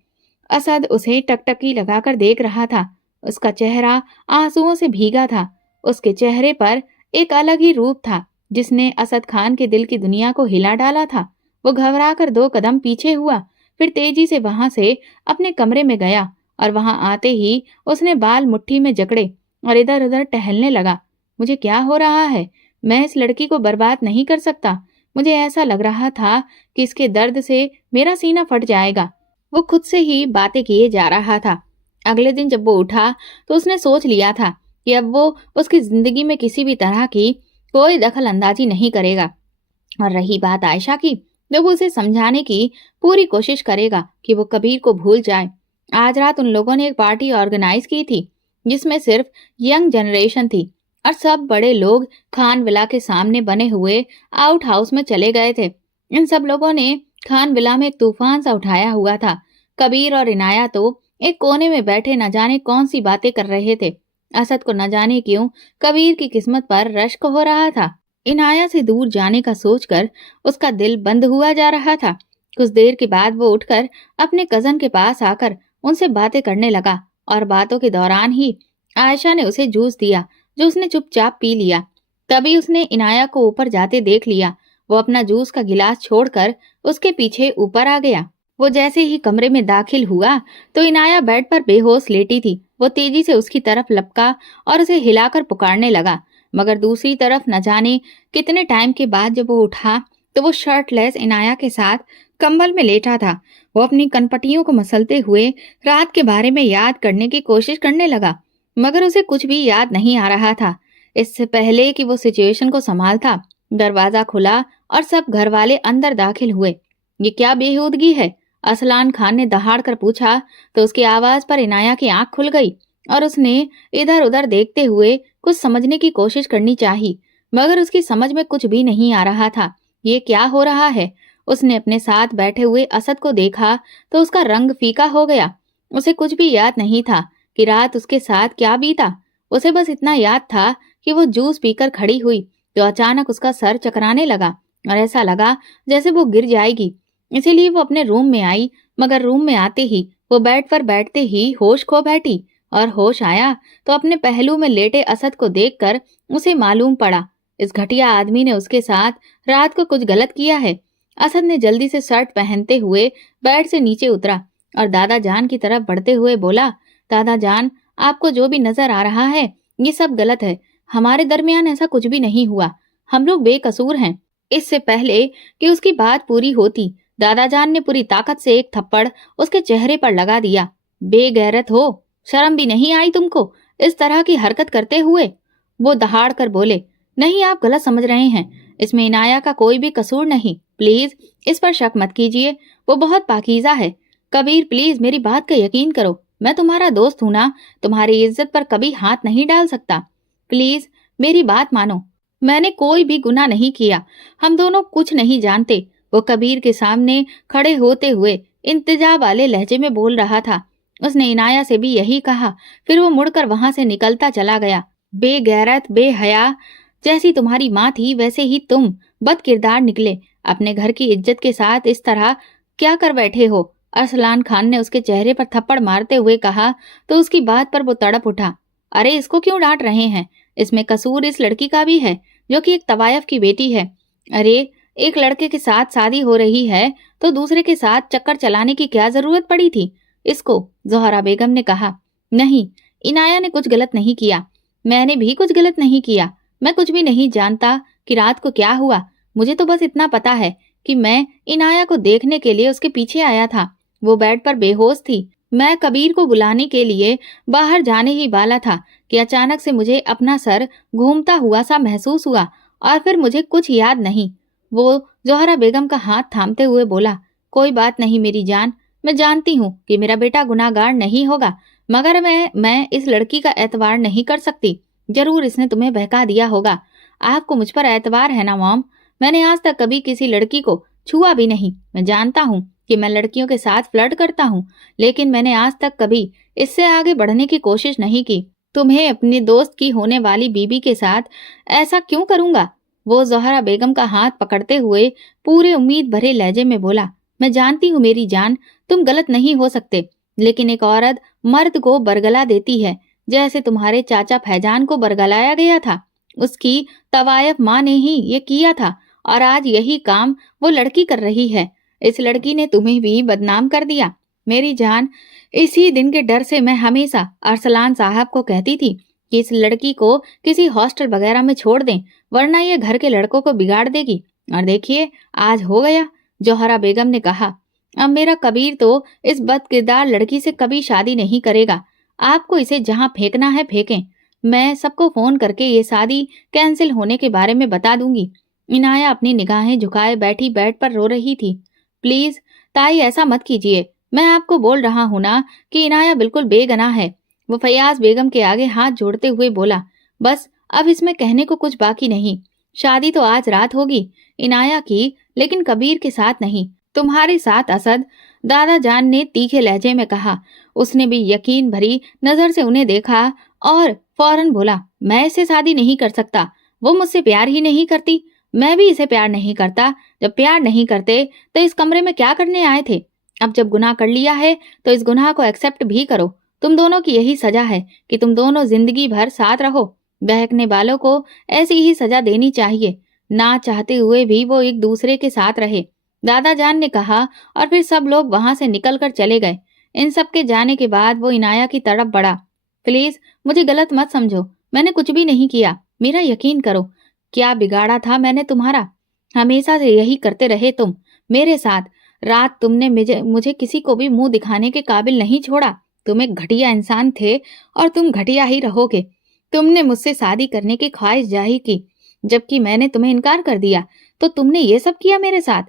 असद उसे टकटकी लगाकर देख रहा था। उसका चेहरा आंसुओं से भीगा था। उसके चेहरे पर एक अलग ही रूप था जिसने असद खान के दिल की दुनिया को हिला डाला था। वो घबराकर 2 कदम पीछे हुआ, फिर तेजी से वहां से अपने कमरे में गया और वहां आते ही उसने बाल मुट्ठी में जकड़े और इधर उधर टहलने लगा। मुझे क्या हो रहा है? मैं इस लड़की को बर्बाद नहीं कर सकता। मुझे ऐसा लग रहा था कि इसके दर्द से मेरा सीना फट जाएगा। वो खुद से ही बातें किए जा रहा था। अगले दिन जब वो उठा तो उसने सोच लिया था कि अब वो उसकी जिंदगी में किसी भी तरह की कोई दखल अंदाजी नहीं करेगा। और रही बात आयशा की, तो वो उसे समझाने की पूरी कोशिश करेगा कि वो कबीर को भूल जाए। आज रात उन लोगों ने एक पार्टी ऑर्गेनाइज की थी जिसमें सिर्फ यंग जनरेशन थी और सब बड़े लोग खान विला के सामने बने हुए आउट हाउस में चले गए थे। इन सब लोगों ने खान विला में एक तूफान सा उठाया हुआ था। कबीर और इनाया तो एक कोने में बैठे न जाने कौन सी बातें कर रहे थे। असद को न जाने क्यों कबीर की किस्मत पर रश्क हो रहा था। इनाया से दूर जाने का सोचकर उसका दिल बंद हुआ जा रहा था। कुछ देर के बाद वो उठकर अपने कजन के पास आकर उनसे बातें करने लगा और बातों के दौरान ही आयशा ने उसे जूस दिया जो उसने चुपचाप पी लिया। तभी उसने इनाया को ऊपर जाते देख लिया। वो अपना जूस का गिलास छोड़कर उसके पीछे ऊपर आ गया। वो जैसे ही कमरे में दाखिल हुआ तो इनाया बेड पर बेहोश लेटी थी। वो तेजी से उसकी तरफ लपका और उसे हिलाकर पुकारने लगा, मगर दूसरी तरफ न जाने कितने टाइम के बाद जब वो उठा तो वो शर्टलेस इनाया के साथ कंबल में लेटा था। वो अपनी कनपटियों को मसलते हुए रात के बारे में याद करने की कोशिश करने लगा, मगर उसे कुछ भी याद नहीं आ रहा था। इससे पहले कि वो सिचुएशन को संभालता, दरवाजा खुला और सब घर वाले अंदर दाखिल हुए। ये क्या बेहूदगी है? असलान खान ने दहाड़ कर पूछा तो उसकी आवाज पर इनाया की आंख खुल गई और उसने इधर उधर देखते हुए कुछ समझने की कोशिश करनी चाही, मगर उसकी समझ में कुछ भी नहीं आ रहा था। ये क्या हो रहा है? उसने अपने साथ बैठे हुए असद को देखा तो उसका रंग फीका हो गया। उसे कुछ भी याद नहीं था कि रात उसके साथ क्या बीता। उसे बस इतना याद था कि वो जूस पीकर खड़ी हुई तो अचानक उसका सर चकराने लगा और ऐसा लगा जैसे वो गिर जाएगी। इसीलिए वो अपने रूम में आई, मगर रूम में आते ही वो बेड पर बैठते ही होश खो बैठी और होश आया तो अपने पहलू में लेटे असद को देखकर उसे मालूम पड़ा इस घटिया आदमी ने उसके साथ रात को कुछ गलत किया है। असद ने जल्दी से शर्ट पहनते हुए बेड से नीचे उतरा और दादा जान की तरफ बढ़ते हुए बोला, दादा जान, आपको जो भी नजर आ रहा है ये सब गलत है। हमारे दरमियान ऐसा कुछ भी नहीं हुआ। हम लोग बेकसूर हैं। इससे पहले कि उसकी बात पूरी होती, दादाजान ने पूरी ताकत से एक थप्पड़ उसके चेहरे पर लगा दिया। बेगैरत हो, शर्म भी नहीं आई तुमको इस तरह की हरकत करते हुए? वो दहाड़ कर बोले, नहीं, आप गलत समझ रहे हैं। इसमें इनाया का कोई भी कसूर नहीं। प्लीज इस पर शक मत कीजिए, वो बहुत पाकीज़ा है। कबीर, प्लीज मेरी बात का यकीन करो। मैं तुम्हारा दोस्त हूं ना, तुम्हारी इज्जत पर कभी हाथ नहीं डाल सकता। प्लीज मेरी बात मानो। मैंने कोई भी गुनाह नहीं किया। हम दोनों कुछ नहीं जानते। वो कबीर के सामने खड़े होते हुए इंतजा वाले लहजे में बोल रहा था। उसने इनाया से भी यही कहा। फिर वो मुड़कर वहां से निकलता चला गया। बेगैरत, बेहया, जैसी तुम्हारी माँ थी वैसे ही तुम बदकिरदार निकले। अपने घर की इज्जत के साथ इस तरह क्या कर बैठे हो? अरसलान खान ने उसके चेहरे पर थप्पड़ मारते हुए कहा तो उसकी बात पर वो तड़प उठा। अरे, इसको क्यों डांट रहे हैं? इसमें कसूर इस लड़की का भी है जो कि एक तवायफ की बेटी है। अरे, एक लड़के के साथ शादी हो रही है तो दूसरे के साथ चक्कर चलाने की क्या जरूरत पड़ी थी इसको? ज़ोहरा बेगम ने कहा। नहीं, इनाया ने कुछ गलत नहीं किया। मैंने भी कुछ गलत नहीं किया। मैं कुछ भी नहीं जानता कि रात को क्या हुआ। मुझे तो बस इतना पता है कि मैं इनाया को देखने के लिए उसके पीछे आया था। वो बेड पर बेहोश थी। मैं कबीर को बुलाने के लिए बाहर जाने ही वाला था कि अचानक से मुझे अपना सर घूमता हुआ सा महसूस हुआ और फिर मुझे कुछ याद नहीं। वो ज़ोहरा बेगम का हाथ थामते हुए बोला, कोई बात नहीं मेरी जान, मैं जानती हूँ कि मेरा बेटा गुनाहगार नहीं होगा, मगर मैं इस लड़की का एतबार नहीं कर सकती। जरूर इसने तुम्हें बहका दिया होगा। आपको मुझ पर एतबार है ना मॉम? मैंने आज तक कभी किसी लड़की को छुआ भी नहीं। मैं जानता हूँ कि मैं लड़कियों के साथ फ्लर्ट करता हूँ, लेकिन मैंने आज तक कभी इससे आगे बढ़ने की कोशिश नहीं की। तुम्हें अपने दोस्त की होने वाली बीबी के साथ ऐसा क्यों करूंगा? वो ज़ोहरा बेगम का हाथ पकड़ते हुए पूरे उम्मीद भरे लहजे में बोला, मैं जानती हूँ मेरी जान, तुम गलत नहीं हो सकते, लेकिन एक औरत मर्द को बरगला देती है जैसे तुम्हारे चाचा फैजान को बरगलाया गया था। उसकी तवायफ माँ ने ही ये किया था और आज यही काम वो लड़की कर रही है। इस लड़की ने तुम्हें भी बदनाम कर दिया मेरी जान। इसी दिन के डर से मैं हमेशा अरसलान साहब को कहती थी कि इस लड़की को किसी हॉस्टल वगैरह में छोड़ दें, वरना ये घर के लड़कों को बिगाड़ देगी। और देखिए, आज हो गया। ज़ोहरा बेगम ने कहा, अब मेरा कबीर तो इस बदकिरदार लड़की से कभी शादी नहीं करेगा। आपको इसे जहाँ फेंकना है फेंकें। मैं सबको फोन करके ये शादी कैंसिल होने के बारे में बता दूंगी। इनाया अपनी निगाहें झुकाए बैठी बेड पर रो रही थी। प्लीज ताई, ऐसा मत कीजिए। मैं आपको बोल रहा हूं ना कि इनाया बिल्कुल बेगुनाह है। वो फयाज बेगम के आगे हाथ जोड़ते हुए बोला, बस अब इसमें कहने को कुछ बाकी नहीं। शादी तो आज रात होगी इनाया की, लेकिन कबीर के साथ नहीं, तुम्हारे साथ असद। दादा जान ने तीखे लहजे में कहा। उसने भी यकीन भरी नजर से उन्हें देखा और फौरन बोला, मैं इससे शादी नहीं कर सकता। वो मुझसे प्यार ही नहीं करती, मैं भी इसे प्यार नहीं करता। जब प्यार नहीं करते तो इस कमरे में क्या करने आए थे? अब जब गुनाह कर लिया है तो इस गुनाह को एक्सेप्ट भी करो। तुम दोनों की यही सजा है कि तुम दोनों जिंदगी भर साथ रहो। बहकने वालों को ऐसी ही सजा देनी चाहिए, ना चाहते हुए भी वो एक दूसरे के साथ रहे। दादा जान ने कहा और फिर सब लोग वहां से निकलकर चले गए। इन सब के जाने के बाद वो इनाया की तरफ बढ़ा। प्लीज मुझे गलत मत समझो, मैंने कुछ भी नहीं किया, मेरा यकीन करो। क्या बिगाड़ा था मैंने तुम्हारा? हमेशा से यही करते रहे तुम मेरे साथ। रात तुमने मुझे किसी को भी मुंह दिखाने के काबिल नहीं छोड़ा। तुम एक घटिया इंसान थे और तुम घटिया ही रहोगे। तुमने मुझसे शादी करने की ख्वाहिश जाहिर की, जबकि मैंने तुम्हें इनकार कर दिया, तो तुमने ये सब किया मेरे साथ।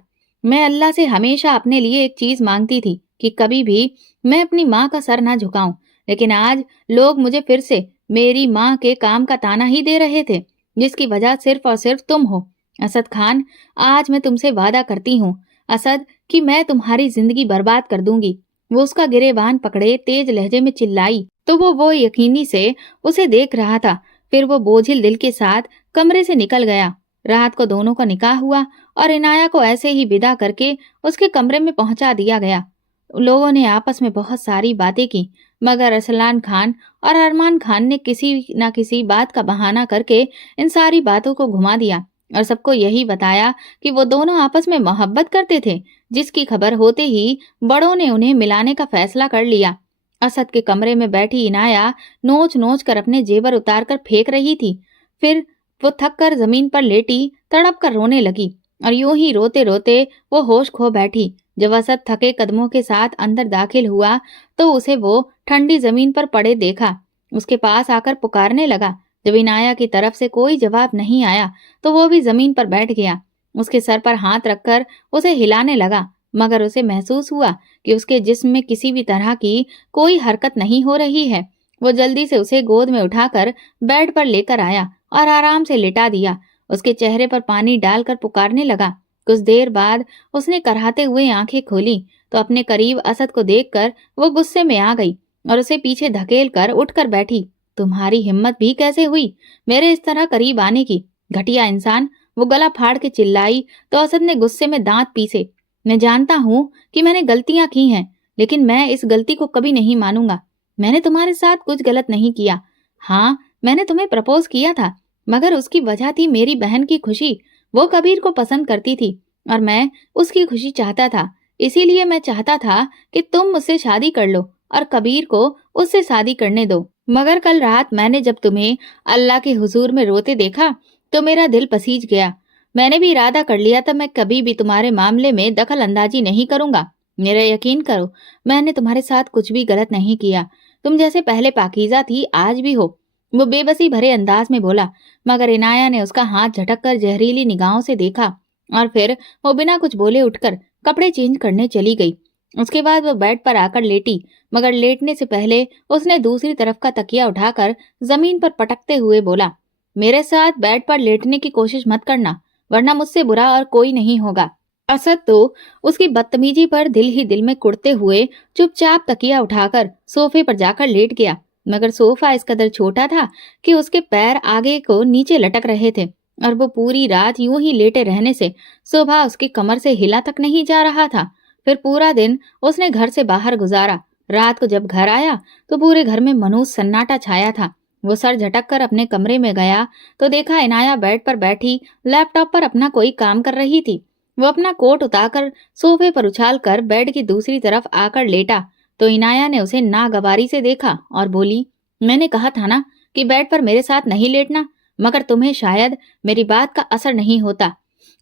मैं अल्लाह से हमेशा अपने लिए एक चीज मांगती थी कि कभी भी मैं अपनी माँ का सर ना झुकाऊं, लेकिन आज लोग मुझे फिर से मेरी माँ के काम का ताना ही दे रहे थे, जिसकी वजह सिर्फ और सिर्फ तुम हो। असद खान, आज मैं तुमसे वादा करती हूँ असद कि मैं तुम्हारी जिंदगी बर्बाद कर दूंगी। वो उसका गिरेबान पकड़े तेज लहजे में चिल्लाई तो वो यकीनी से उसे देख रहा था। फिर वो बोझिल दिल के साथ कमरे से निकल गया। रात को दोनों का निकाह हुआ और इनाया को ऐसे ही विदा करके उसके कमरे में पहुंचा दिया गया। लोगों ने आपस में बहुत सारी बातें की, मगर अरसलान खान और अरमान खान ने किसी न किसी बात का बहाना करके इन सारी बातों को घुमा दिया और सबको यही बताया कि वो दोनों आपस में मोहब्बत करते थे, जिसकी खबर होते ही बड़ों ने उन्हें मिलाने का फैसला कर लिया। असद के कमरे में बैठी इनाया नोच नोच कर अपने जेवर उतार कर फेंक रही थी। फिर वो थक कर जमीन पर लेटी तड़प कर रोने लगी और यूं ही रोते रोते वो होश खो बैठी। जब असद थके कदमों के साथ अंदर दाखिल हुआ तो उसे वो ठंडी जमीन पर पड़े देखा। उसके पास आकर पुकारने लगा। जब इनाया की तरफ से कोई जवाब नहीं आया तो वो भी जमीन पर बैठ गया। उसके सर पर हाथ रखकर उसे हिलाने लगा, मगर उसे महसूस हुआ कि उसके जिस्म में किसी भी तरह की कोई हरकत नहीं हो रही है। वो जल्दी से उसे गोद में उठाकर बेड पर लेकर आया और आराम से लिटा दिया। उसके चेहरे पर पानी डालकर पुकारने लगा। कुछ देर बाद उसने कराहते हुए आंखें खोली तो अपने करीब असद को देखकर वो गुस्से में आ गई और उसे पीछे धकेल कर उठकर बैठी। तुम्हारी हिम्मत भी कैसे हुई मेरे इस तरह करीब आने की, घटिया इंसान! वो गला फाड़ के चिल्लाई तो असद ने गुस्से में दांत पीसे। मैं जानता हूँ कि मैंने गलतियां की हैं, लेकिन मैं इस गलती को कभी नहीं मानूंगा। मैंने तुम्हारे साथ कुछ गलत नहीं किया। हाँ, मैंने तुम्हें प्रपोज किया था, मगर उसकी वजह थी मेरी बहन की खुशी। वो कबीर को पसंद करती थी और मैं उसकी खुशी चाहता था। इसीलिए मैं चाहता था कि तुम मुझसे शादी कर लो और कबीर को उससे शादी करने दो। मगर कल रात मैंने जब तुम्हें अल्लाह के हुजूर में रोते देखा तो मेरा दिल पसीज गया। मैंने भी इरादा कर लिया था मैं कभी भी तुम्हारे मामले में दखल अंदाजी नहीं करूंगा। मेरा यकीन करो, मैंने तुम्हारे साथ कुछ भी गलत नहीं किया। तुम जैसे पहले पाकीज़ा थी आज भी हो। वो बेबसी भरे अंदाज में बोला, मगर इनाया ने उसका हाथ झटक कर जहरीली निगाहों से देखा और फिर वो बिना कुछ बोले उठकर कपड़े चेंज करने चली गई। उसके बाद वो बेड पर आकर लेटी, मगर लेटने से पहले उसने दूसरी तरफ का तकिया उठाकर जमीन पर पटकते हुए बोला, मेरे साथ बेड पर लेटने की कोशिश मत करना, वरना मुझसे बुरा और कोई नहीं होगा। असद तो उसकी बदतमीजी पर दिल ही दिल में कुड़ते हुए चुपचाप तकिया उठाकर सोफे पर जाकर लेट गया, मगर सोफा इस कदर छोटा था कि उसके पैर आगे को नीचे लटक रहे थे और वो पूरी रात यूं ही लेटे रहने से सुबह उसकी कमर से हिला तक नहीं जा रहा था। फिर पूरा दिन उसने घर से बाहर गुजारा। रात को जब घर आया तो पूरे घर में मनहूस सन्नाटा छाया था। वो सर झटक कर अपने कमरे में गया तो देखा इनाया बेड पर बैठी लैपटॉप पर अपना कोई काम कर रही थी। वो अपना कोट उतारकर सोफे पर उछाल कर बेड की दूसरी तरफ आकर लेटा तो इनाया ने उसे नागवारी से देखा और बोली, मैंने कहा था ना कि बेड पर मेरे साथ नहीं लेटना, मगर तुम्हें शायद मेरी बात का असर नहीं होता।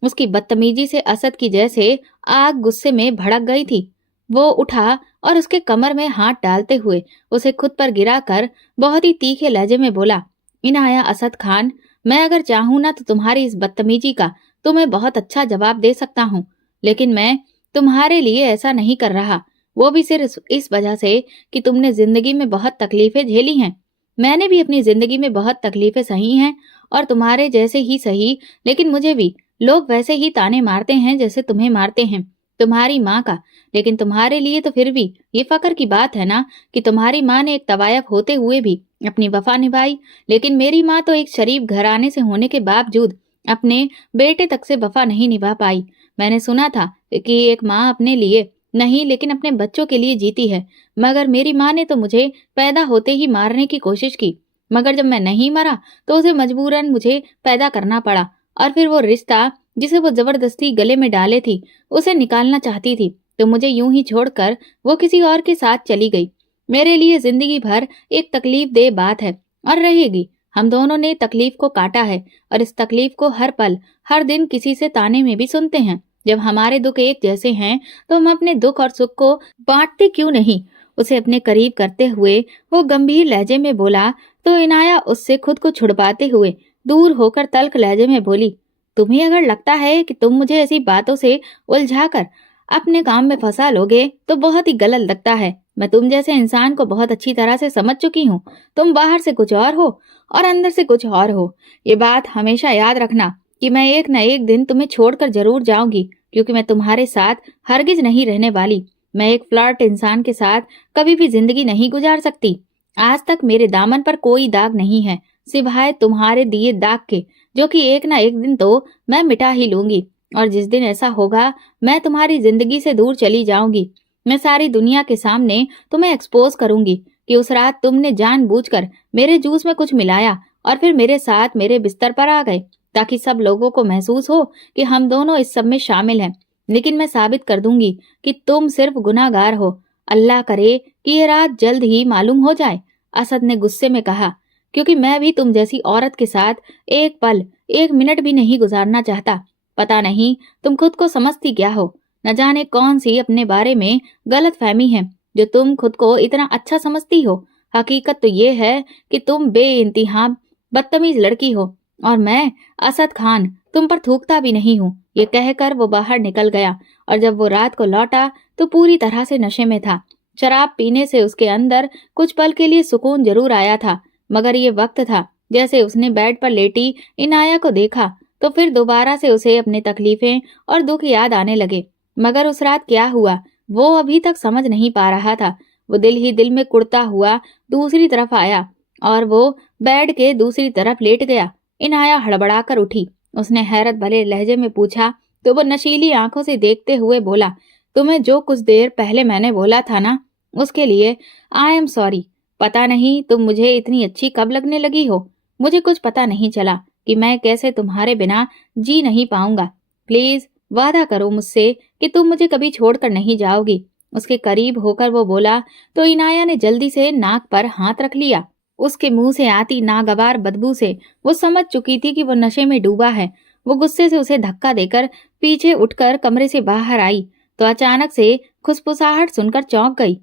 उसकी बदतमीजी से असद की जैसे आग गुस्से में भड़क गई थी। वो उठा और उसके कमर में हाथ डालते हुए उसे खुद पर गिरा कर बहुत ही तीखे लहजे में बोला, इनाया असद खान, मैं अगर चाहूं ना तो तुम्हारी इस बदतमीजी का तुम्हें बहुत अच्छा जवाब दे सकता हूँ, लेकिन मैं तुम्हारे लिए ऐसा नहीं कर रहा। वो भी सिर्फ इस वजह से कि तुमने जिंदगी में बहुत तकलीफें झेली हैं। मैंने भी अपनी जिंदगी में बहुत तकलीफें सही हैं और तुम्हारे जैसे ही सही, लेकिन मुझे भी लोग वैसे ही ताने मारते हैं जैसे तुम्हें मारते हैं तुम्हारी माँ का। लेकिन तुम्हारे लिए तो फिर भी ये फक्र की बात है ना कि तुम्हारी माँ ने एक तवायफ होते हुए भी अपनी वफा निभाई, लेकिन मेरी माँ तो एक शरीफ घराने से होने के बावजूद अपने बेटे तक से वफा नहीं निभा पाई। मैंने सुना था कि एक माँ अपने लिए नहीं, लेकिन अपने बच्चों के लिए जीती है। मगर मेरी माँ ने तो मुझे पैदा होते ही मारने की कोशिश की, मगर जब मैं नहीं मरा तो उसे मजबूरन मुझे पैदा करना पड़ा। और फिर वो रिश्ता जिसे वो जबरदस्ती गले में डाले थी, उसे निकालना चाहती थी, तो मुझे यूं ही छोड़कर वो किसी और के साथ चली गई। मेरे लिए जिंदगी भर एक तकलीफ दे बात है और रहेगी। हम दोनों ने तकलीफ को काटा है और इस तकलीफ को हर पल, हर दिन किसी से ताने में भी सुनते हैं। जब हमारे दुख एक जैसे हैं तो हम अपने दुख और सुख को बांटते क्यों नहीं? उसे अपने करीब करते हुए वो गंभीर लहजे में बोला, तो इनाया उससे खुद को छुड़वाते हुए दूर होकर तल्ख लहजे में बोली, तुम्हें अगर लगता है कि तुम मुझे ऐसी बातों से उलझाकर अपने काम में फंसा लोगे तो बहुत ही गलत लगता है। मैं तुम जैसे इंसान को बहुत अच्छी तरह से समझ चुकी हूँ। तुम बाहर से कुछ और हो और अंदर से कुछ और हो। ये बात हमेशा याद रखना कि मैं एक न एक दिन तुम्हें छोड़कर जरूर जाऊंगी, क्योंकि मैं तुम्हारे साथ हरगिज नहीं रहने वाली। मैं एक फ्लर्ट इंसान के साथ कभी भी जिंदगी नहीं गुजार सकती। आज तक मेरे दामन पर कोई दाग नहीं है सिवाय तुम्हारे दिए दाग के, जो कि एक न एक दिन तो मैं मिटा ही लूंगी। और जिस दिन ऐसा होगा मैं तुम्हारी जिंदगी से दूर चली जाऊंगी। मैं सारी दुनिया के सामने तुम्हें एक्सपोज करूंगी कि उस रात तुमने जानबूझकर मेरे जूस में कुछ मिलाया और फिर मेरे साथ मेरे बिस्तर पर आ गए, ताकि सब लोगों को महसूस हो कि हम दोनों इस सब में शामिल हैं। लेकिन मैं साबित कर दूंगी कि तुम सिर्फ गुनाहगार हो। अल्लाह करे कि ये रात जल्द ही मालूम हो जाए, असद ने गुस्से में कहा, क्योंकि मैं भी तुम जैसी औरत के साथ एक पल, एक मिनट भी नहीं गुजारना चाहता। पता नहीं तुम खुद को समझती क्या हो। न जाने कौन सी अपने बारे में गलत फहमी है जो तुम खुद को इतना अच्छा समझती हो। हकीकत तो ये है कि तुम बेइंतहा बदतमीज लड़की हो और मैं असद खान तुम पर थूकता भी नहीं हूँ। ये कहकर वो बाहर निकल गया और जब वो रात को लौटा तो पूरी तरह से नशे में था। शराब पीने से उसके अंदर कुछ पल के लिए सुकून जरूर आया था, मगर ये वक्त था जैसे उसने बेड पर लेटी इनाया को देखा तो फिर दोबारा से उसे अपनी तकलीफें और दुख याद आने लगे। मगर उस रात क्या हुआ वो अभी तक समझ नहीं पा रहा था। वो दिल ही दिल में कुड़ता हुआ दूसरी तरफ आया और वो बेड के दूसरी तरफ लेट गया। इनाया हड़बड़ा कर उठी। उसने हैरत भरे लहजे में पूछा तो वो नशीली आंखों से देखते हुए बोला, तुम्हें जो कुछ देर पहले मैंने बोला था ना, उसके लिए आई एम सॉरी। पता नहीं तुम मुझे इतनी अच्छी कब लगने लगी हो। मुझे कुछ पता नहीं चला कि मैं कैसे तुम्हारे बिना जी नहीं पाऊंगा। प्लीज वादा करो मुझसे कि तुम मुझे कभी छोड़कर नहीं जाओगी। उसके करीब होकर वो बोला तो इनाया ने जल्दी से नाक पर हाथ रख लिया। उसके मुंह से आती नागवार बदबू से वो समझ चुकी थी कि वो नशे में डूबा है। वो गुस्से से उसे धक्का देकर पीछे उठकर कमरे से बाहर आई तो अचानक से खुसफुसाहट सुनकर चौंक गई।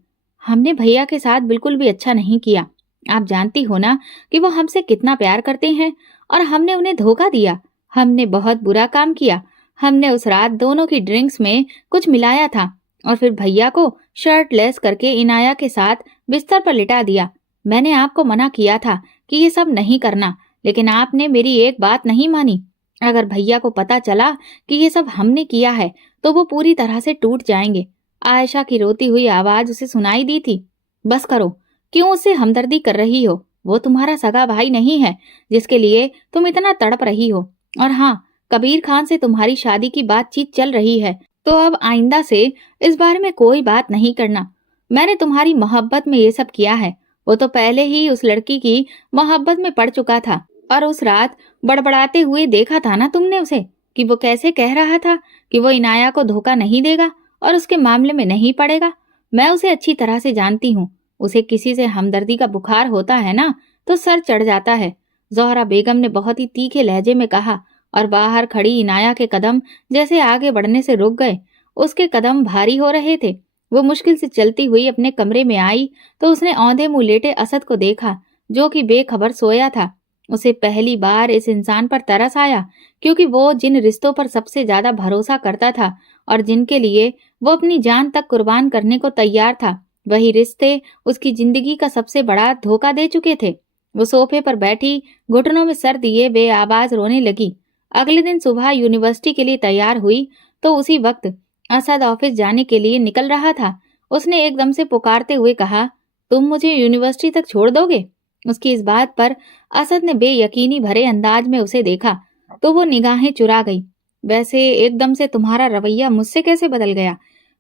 हमने भैया के साथ बिल्कुल भी अच्छा नहीं किया। आप जानती हो ना कि वो हमसे कितना प्यार करते हैं और हमने उन्हें धोखा दिया। हमने बहुत बुरा काम किया। हमने उस रात दोनों की ड्रिंक्स में कुछ मिलाया था और फिर भैया को शर्टलेस करके इनाया के साथ बिस्तर पर लिटा दिया। मैंने आपको मना किया था कि ये सब नहीं करना, लेकिन आपने मेरी एक बात नहीं मानी। अगर भैया को पता चला कि ये सब हमने किया है तो वो पूरी तरह से टूट जाएंगे। आयशा की रोती हुई आवाज उसे सुनाई दी थी। बस करो, क्यों उससे हमदर्दी कर रही हो? वो तुम्हारा सगा भाई नहीं है जिसके लिए तुम इतना तड़प रही हो। और हाँ, कबीर खान से तुम्हारी शादी की बातचीत चल रही है, तो अब आइंदा से इस बारे में कोई बात नहीं करना। मैंने तुम्हारी मोहब्बत में ये सब किया है। वो तो पहले ही उस लड़की की मोहब्बत में पड़ चुका था और उस रात बड़बड़ाते हुए देखा था ना तुमने उसे कि वो कैसे कह रहा था कि वो इनाया को धोखा नहीं देगा और उसके मामले में नहीं पड़ेगा। मैं उसे अच्छी तरह से जानती हूँ। उसे किसी से हमदर्दी का बुखार होता है ना तो सर चढ़ जाता है। ज़ोहरा बेगम ने बहुत ही तीखे लहजे में कहा और बाहर खड़ी इनाया के कदम जैसे आगे बढ़ने से रुक गए। उसके कदम भारी हो रहे थे। वो मुश्किल से चलती हुई अपने कमरे में आई तो उसने औंधे मुंह लेटे असद को देखा जो कि बेखबर सोया था। उसे पहली बार इस इंसान पर तरस आया क्योंकि वो जिन रिश्तों पर सबसे ज्यादा भरोसा करता था और जिनके लिए वो अपनी जान तक कुर्बान करने को तैयार था, वही रिश्ते उसकी जिंदगी का सबसे बड़ा धोखा दे चुके थे। वो सोफे पर बैठी घुटनों में सर दिए बेआवाज रोने लगी। अगले दिन सुबह यूनिवर्सिटी के लिए तैयार हुई तो उसी वक्त असद ऑफिस जाने के लिए निकल रहा था। उसने एकदम से पुकारते हुए कहा, तुम मुझे यूनिवर्सिटी तक छोड़ दोगे? उसकी इस बात पर असद ने बेयकीनी भरे अंदाज में उसे देखा तो वो निगाहें चुरा गई। वैसे एकदम से तुम्हारा रवैया मुझसे कैसे बदल गया?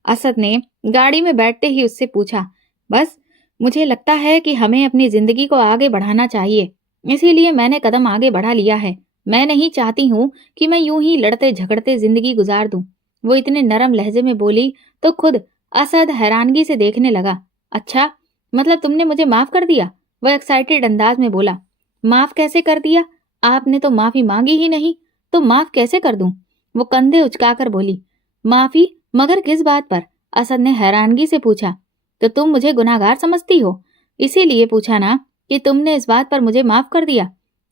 असद ने गाड़ी में बैठते ही उससे पूछा, बस मुझे लगता है कि हमें अपनी जिंदगी को आगे बढ़ाना चाहिए, इसीलिए मैंने कदम आगे बढ़ा लिया है। मैं नहीं चाहती हूँ कि मैं यूं ही लड़ते झगड़ते जिंदगी गुजार दूं। वो इतने नरम लहजे में बोली तो खुद असद हैरानगी से देखने लगा। अच्छा, मतलब तुमने मुझे माफ कर दिया? वह एक्साइटेड अंदाज में बोला। माफ कैसे कर दिया? आपने तो माफी मांगी ही नहीं, तो माफ कैसे कर दूं? वो कंधे उचकाकर बोली। माफी? मगर किस बात पर? असद ने हैरानगी से पूछा। तो तुम मुझे गुनाहगार समझती हो, इसीलिए पूछा ना कि तुमने इस बात पर मुझे माफ कर दिया।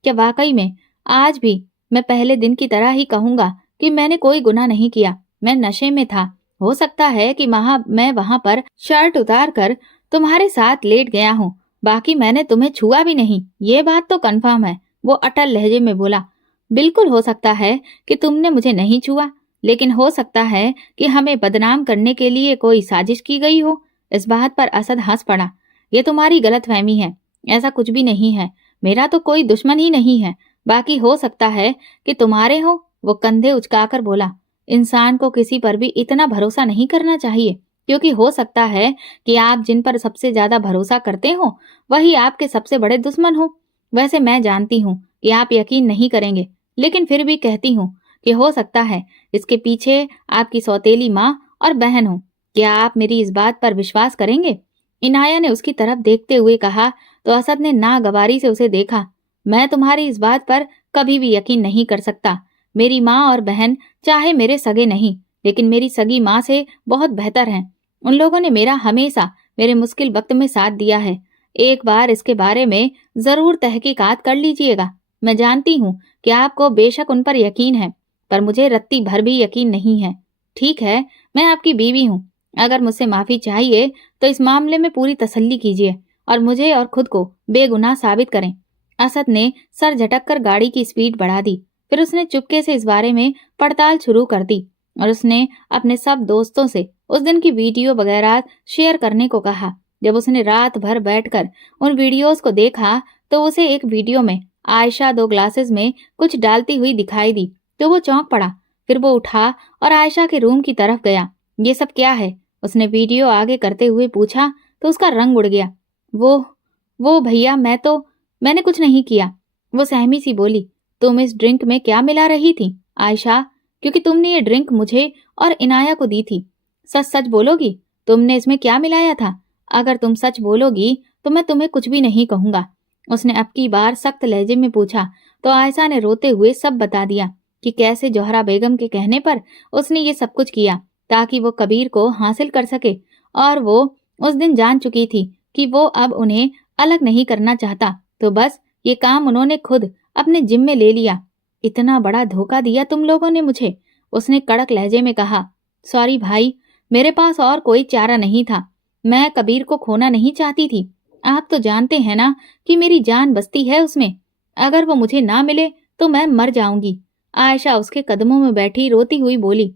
क्या वाकई में आज भी मैं पहले दिन की तरह ही कहूंगा कि मैंने कोई गुनाह नहीं किया, मैं नशे में था। हो सकता है कि मैं वहां पर शर्ट उतार कर तुम्हारे साथ लेट गया हूँ, बाकी मैंने तुम्हें छुआ भी नहीं, ये बात तो कंफर्म है। वो अटल लहजे में बोला। बिल्कुल हो सकता है कि तुमने मुझे नहीं छुआ, लेकिन हो सकता है कि हमें बदनाम करने के लिए कोई साजिश की गई हो। इस बात पर असद हंस पड़ा। ये तुम्हारी गलतफहमी है, ऐसा कुछ भी नहीं है। मेरा तो कोई दुश्मन ही नहीं है, बाकी हो सकता है कि तुम्हारे हो। वो कंधे उचकाकर बोला। इंसान को किसी पर भी इतना भरोसा नहीं करना चाहिए, क्योंकि हो सकता है कि आप जिन पर सबसे ज्यादा भरोसा करते हो वही आपके सबसे बड़े दुश्मन हो। वैसे मैं जानती हूँ कि आप यकीन नहीं करेंगे, लेकिन फिर भी कहती हूँ कि हो सकता है इसके पीछे आपकी सौतेली माँ और बहन हो। क्या आप मेरी इस बात पर विश्वास करेंगे? इनाया ने उसकी तरफ देखते हुए कहा तो असद ने नागवारी से उसे देखा। मैं तुम्हारी इस बात पर कभी भी यकीन नहीं कर सकता। मेरी माँ और बहन चाहे मेरे सगे नहीं, लेकिन मेरी सगी माँ से बहुत बेहतर हैं। उन लोगों ने मेरा हमेशा मेरे मुश्किल वक्त में साथ दिया है। एक बार इसके बारे में जरूर तहकीकात कर लीजिएगा। मैं जानती हूँ कि आपको बेशक उन पर यकीन है, पर मुझे रत्ती भर भी यकीन नहीं है। ठीक है, मैं आपकी बीवी हूँ। अगर मुझसे माफी चाहिए तो इस मामले में पूरी तसल्ली कीजिए और मुझे और खुद को बेगुनाह साबित करें। असद ने सर झटक कर गाड़ी की स्पीड बढ़ा दी। फिर उसने चुपके से इस बारे में पड़ताल शुरू कर दी और उसने अपने सब दोस्तों से उस दिन की वीडियो वगैरह शेयर करने को कहा। जब उसने रात भर बैठकर उन वीडियोस को देखा तो उसे एक वीडियो में आयशा 2 ग्लासेस में कुछ डालती हुई दिखाई दी तो वो चौंक पड़ा। फिर वो उठा और आयशा के रूम की तरफ गया। ये सब क्या है? उसने वीडियो आगे करते हुए पूछा तो उसका रंग उड़ गया। वो भैया, मैंने कुछ नहीं किया। वो सहमी सी बोली। तुम इस ड्रिंक में क्या मिला रही थी आयशा? क्योंकि तुमने ये ड्रिंक मुझे और इनाया को दी थी। सच सच बोलोगी, तुमने इसमें क्या मिलाया था? अगर तुम सच बोलोगी तो मैं तुम्हें कुछ भी नहीं कहूंगा। उसने अब की बार सख्त लहजे में पूछा तो आयशा ने रोते हुए सब बता दिया कि कैसे जोहरा बेगम के कहने पर उसने ये सब कुछ किया ताकि वो कबीर को हासिल कर सके, और वो उस दिन जान चुकी थी कि वो अब उन्हें अलग नहीं करना चाहता, तो बस ये काम उन्होंने खुद अपने जिम्मे ले लिया। इतना बड़ा धोखा दिया तुम लोगों ने मुझे, उसने कड़क लहजे में कहा। सॉरी भाई, मेरे पास और कोई चारा नहीं था। मैं कबीर को खोना नहीं चाहती थी। आप तो जानते हैं ना कि मेरी जान बसती है उसमें। अगर वो मुझे ना मिले तो मैं मर जाऊंगी। आयशा उसके कदमों में बैठी रोती हुई बोली।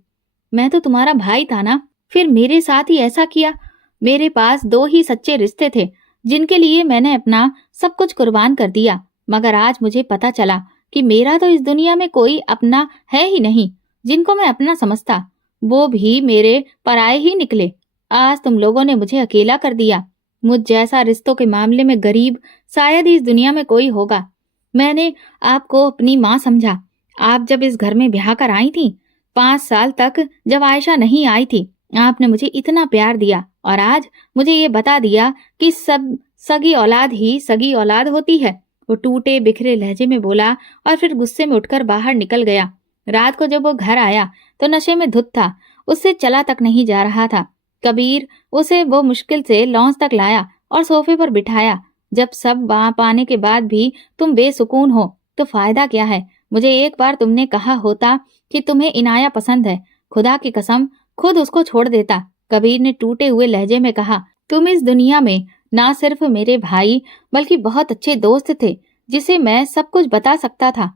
मैं तो तुम्हारा भाई था ना, फिर मेरे साथ ही ऐसा किया। मेरे पास 2 ही सच्चे रिश्ते थे जिनके लिए मैंने अपना सब कुछ कुर्बान कर दिया, मगर आज मुझे पता चला कि मेरा तो इस दुनिया में कोई अपना है ही नहीं। जिनको मैं अपना समझता वो भी मेरे पराये ही निकले। आज तुम लोगों ने मुझे अकेला कर दिया। मुझ जैसा रिश्तों के मामले में गरीब शायद ही इस दुनिया में कोई होगा। मैंने आपको अपनी माँ समझा। आप जब इस घर में ब्याह कर आई थी, 5 साल तक जब आयशा नहीं आई थी, आपने मुझे इतना प्यार दिया और आज मुझे ये बता दिया कि सब सगी औलाद ही सगी औलाद होती है। वो टूटे बिखरे लहजे में बोला और फिर गुस्से में उठकर बाहर निकल गया। रात को जब वो घर आया तो नशे में धुत था, उससे चला तक नहीं जा रहा था। कबीर उसे वो मुश्किल से लॉन्च तक लाया और सोफे पर बिठाया। जब सब वहां पाने के बाद भी तुम बेसुकून हो तो फायदा क्या है? मुझे एक बार तुमने कहा होता कि तुम्हें इनाया पसंद है, खुदा की कसम खुद उसको छोड़ देता। कबीर ने टूटे हुए लहजे में कहा। तुम इस दुनिया में ना सिर्फ मेरे भाई बल्कि बहुत अच्छे दोस्त थे जिसे मैं सब कुछ बता सकता था।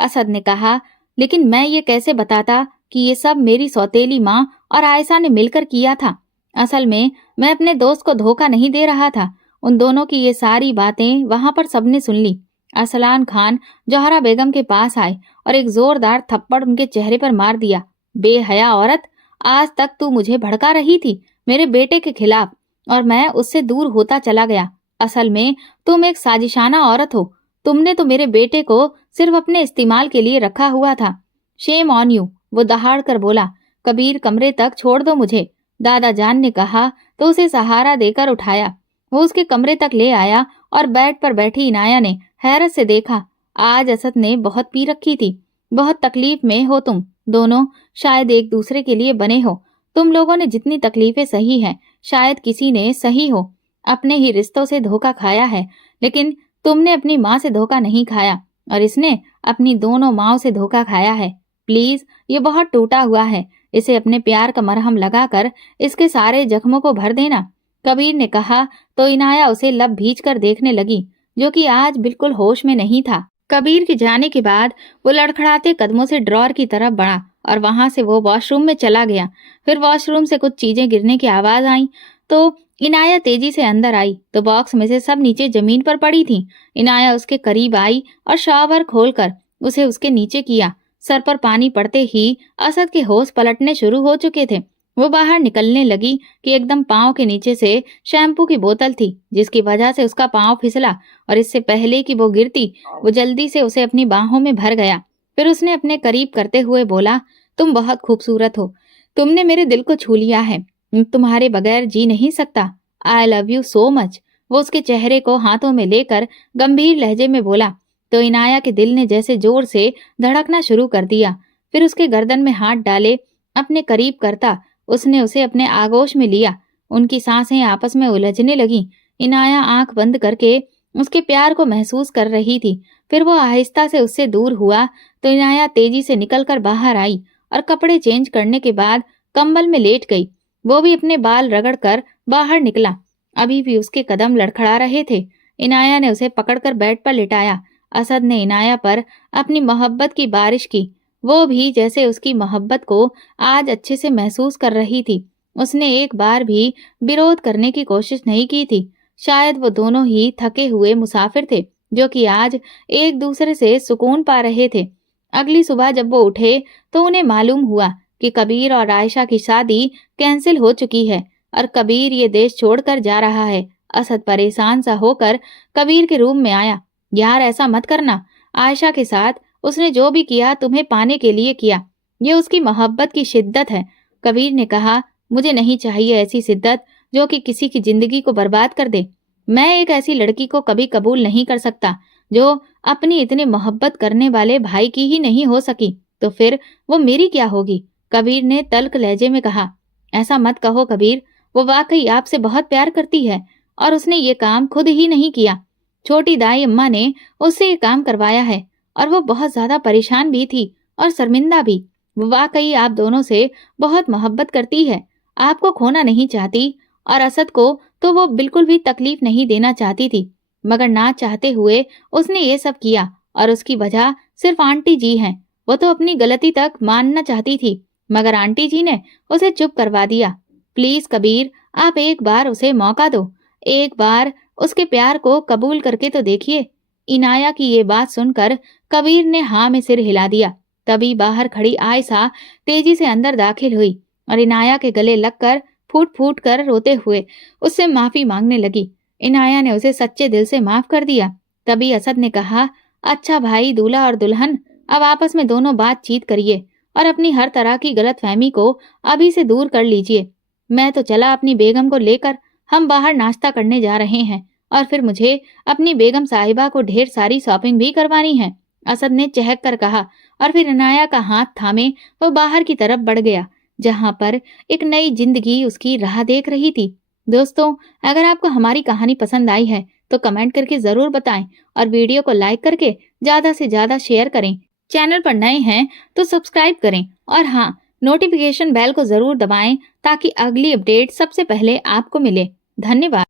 असद ने कहा, लेकिन मैं ये कैसे बताता कि ये सब मेरी सौतेली माँ और आयशा ने मिलकर किया था। असल में मैं अपने दोस्त को धोखा नहीं दे रहा था। उन दोनों की ये सारी बातें वहां पर सबने सुन ली। अरसलान खान जोहरा बेगम के पास आए और एक जोरदार थप्पड़ उनके चेहरे पर मार दिया। बेहया औरत, आज तक तू मुझे भड़का रही थी मेरे बेटे के खिलाफ, और मैं उससे दूर होता चला गया। असल में तुम एक साजिशाना औरत हो। तुमने तो मेरे बेटे को सिर्फ अपने इस्तेमाल के लिए रखा हुआ था। शेम ऑन यू, वो दहाड़ कर बोला। कबीर, कमरे तक छोड़ दो मुझे, दादा जान ने कहा तो उसे सहारा देकर उठाया। वो उसके कमरे तक ले आया और बेड पर बैठी इनाया ने हैरत से देखा। आज असद ने बहुत पी रखी थी। बहुत तकलीफ में हो तुम दोनों, शायद एक दूसरे के लिए बने हो। तुम लोगों ने जितनी तकलीफें सही हैं, शायद किसी ने सही हो। अपने ही रिश्तों से धोखा खाया है, लेकिन तुमने अपनी माँ से धोखा नहीं खाया, और इसने अपनी दोनों माँओं से धोखा खाया है। प्लीज, ये बहुत टूटा हुआ है, इसे अपने प्यार का मरहम लगाकर इसके सारे जख्मों को भर देना। कबीर ने कहा तो इनाया उसे लब भींच कर देखने लगी, जो कि आज बिल्कुल होश में नहीं था। कबीर के जाने के बाद वो लड़खड़ाते कदमों से ड्रॉर की तरफ बढ़ा और वहां से वो वॉशरूम में चला गया। फिर वॉशरूम से कुछ चीजें गिरने की आवाज आई तो इनाया तेजी से अंदर आई तो बॉक्स में से सब नीचे जमीन पर पड़ी थी। इनाया उसके करीब आई और शॉवर खोलकर उसे उसके नीचे किया। सर पर पानी पड़ते ही असद के होश पलटने शुरू हो चुके थे। वो बाहर निकलने लगी कि एकदम पाँव के नीचे से शैम्पू की बोतल थी, जिसकी वजह से उसका पाँव फिसला, और इससे पहले कि वो गिरती वो जल्दी से उसे अपनी बाहों में भर गया। फिर उसने अपने करीब करते हुए बोला, तुम बहुत खूबसूरत हो, तुमने मेरे दिल को छू लिया है, तुम्हारे बगैर जी नहीं सकता। I love you so much. वो उसके चेहरे को हाथों में लेकर गंभीर लहजे में बोला तो इनाया के दिल ने जैसे जोर से धड़कना शुरू कर दिया। फिर उसके गर्दन में हाथ डाले अपने करीब करता उसने उसे अपने आगोश में लिया। उनकी सांसें आपस में उलझने लगी। इनाया आंख बंद करके उसके प्यार को महसूस कर रही थी। फिर वो आहिस्ता से उससे दूर हुआ तो इनाया तेजी से निकलकर बाहर आई और कपड़े चेंज करने के बाद कंबल में लेट गई। वो भी अपने बाल रगड़कर बाहर निकला। अभी भी उसके कदम लड़खड़ा रहे थे। इनाया ने उसे पकड़कर बेड पर लिटाया। असद ने इनाया पर अपनी मोहब्बत की बारिश की। वो भी जैसे उसकी मोहब्बत को आज अच्छे से महसूस कर रही थी। उसने एक बार भी विरोध करने की कोशिश नहीं की थी। शायद वो दोनों ही थके हुए मुसाफिर थे, जो कि आज एक दूसरे से सुकून पा रहे थे। अगली सुबह जब वो उठे तो उन्हें मालूम हुआ कि कबीर और आयशा की शादी कैंसिल हो चुकी है और कबीर ये देश छोड़कर जा रहा है। असद परेशान सा होकर कबीर के रूम में आया। यार, ऐसा मत करना। आयशा के साथ उसने जो भी किया तुम्हें पाने के लिए किया। ये उसकी मोहब्बत की शिद्दत है। कबीर ने कहा, मुझे नहीं चाहिए ऐसी शिद्दत जो कि किसी की जिंदगी को बर्बाद कर दे। मैं एक ऐसी लड़की को कभी कबूल नहीं कर सकता जो अपनी इतने मोहब्बत करने वाले भाई की ही नहीं हो सकी, तो फिर वो मेरी क्या होगी? कबीर ने तल्ख लहजे में कहा। ऐसा मत कहो कबीर, वो वाकई आपसे बहुत प्यार करती है और उसने ये काम खुद ही नहीं किया। छोटी दाई अम्मा ने उससे ये काम करवाया है और वो बहुत ज्यादा परेशान भी थी और शर्मिंदा भी। वो वाकई आप दोनों से बहुत मोहब्बत करती है, आपको खोना नहीं चाहती, और असद को तो वो बिल्कुल भी तकलीफ नहीं देना चाहती थी, मगर ना चाहते हुए उसने ये सब किया और उसकी वजह सिर्फ आंटी जी हैं। वो तो अपनी गलती तक मानना चाहती थी, मगर आंटी जी ने उसे चुप करवा दिया। प्लीज कबीर, आप एक बार उसे मौका दो, एक बार उसके प्यार को कबूल करके तो देखिए। इनाया की ये बात सुनकर कबीर ने हाँ में सिर हिला दिया। तभी बाहर खड़ी आयशा तेजी से अंदर दाखिल हुई और इनाया के गले लगकर फूट फूट कर रोते हुए उससे माफी मांगने लगी। इनाया ने उसे सच्चे दिल से माफ कर दिया। तभी असद ने कहा, अच्छा भाई, दूल्हा और दुल्हन अब आपस में दोनों बातचीत करिए और अपनी हर तरह की गलतफहमी को अभी से दूर कर लीजिए। मैं तो चला अपनी बेगम को लेकर, हम बाहर नाश्ता करने जा रहे हैं और फिर मुझे अपनी बेगम साहिबा को ढेर सारी शॉपिंग भी करवानी है, असद ने चहक कर कहा, और फिर इनाया का हाथ थामे वो बाहर की तरफ बढ़ गया, जहां पर एक नई जिंदगी उसकी राह देख रही थी। दोस्तों, अगर आपको हमारी कहानी पसंद आई है तो कमेंट करके जरूर बताएं और वीडियो को लाइक करके ज्यादा से ज्यादा शेयर करें। चैनल पर नए हैं तो सब्सक्राइब करें और हाँ, नोटिफिकेशन बेल को जरूर दबाएं ताकि अगली अपडेट सबसे पहले आपको मिले। धन्यवाद।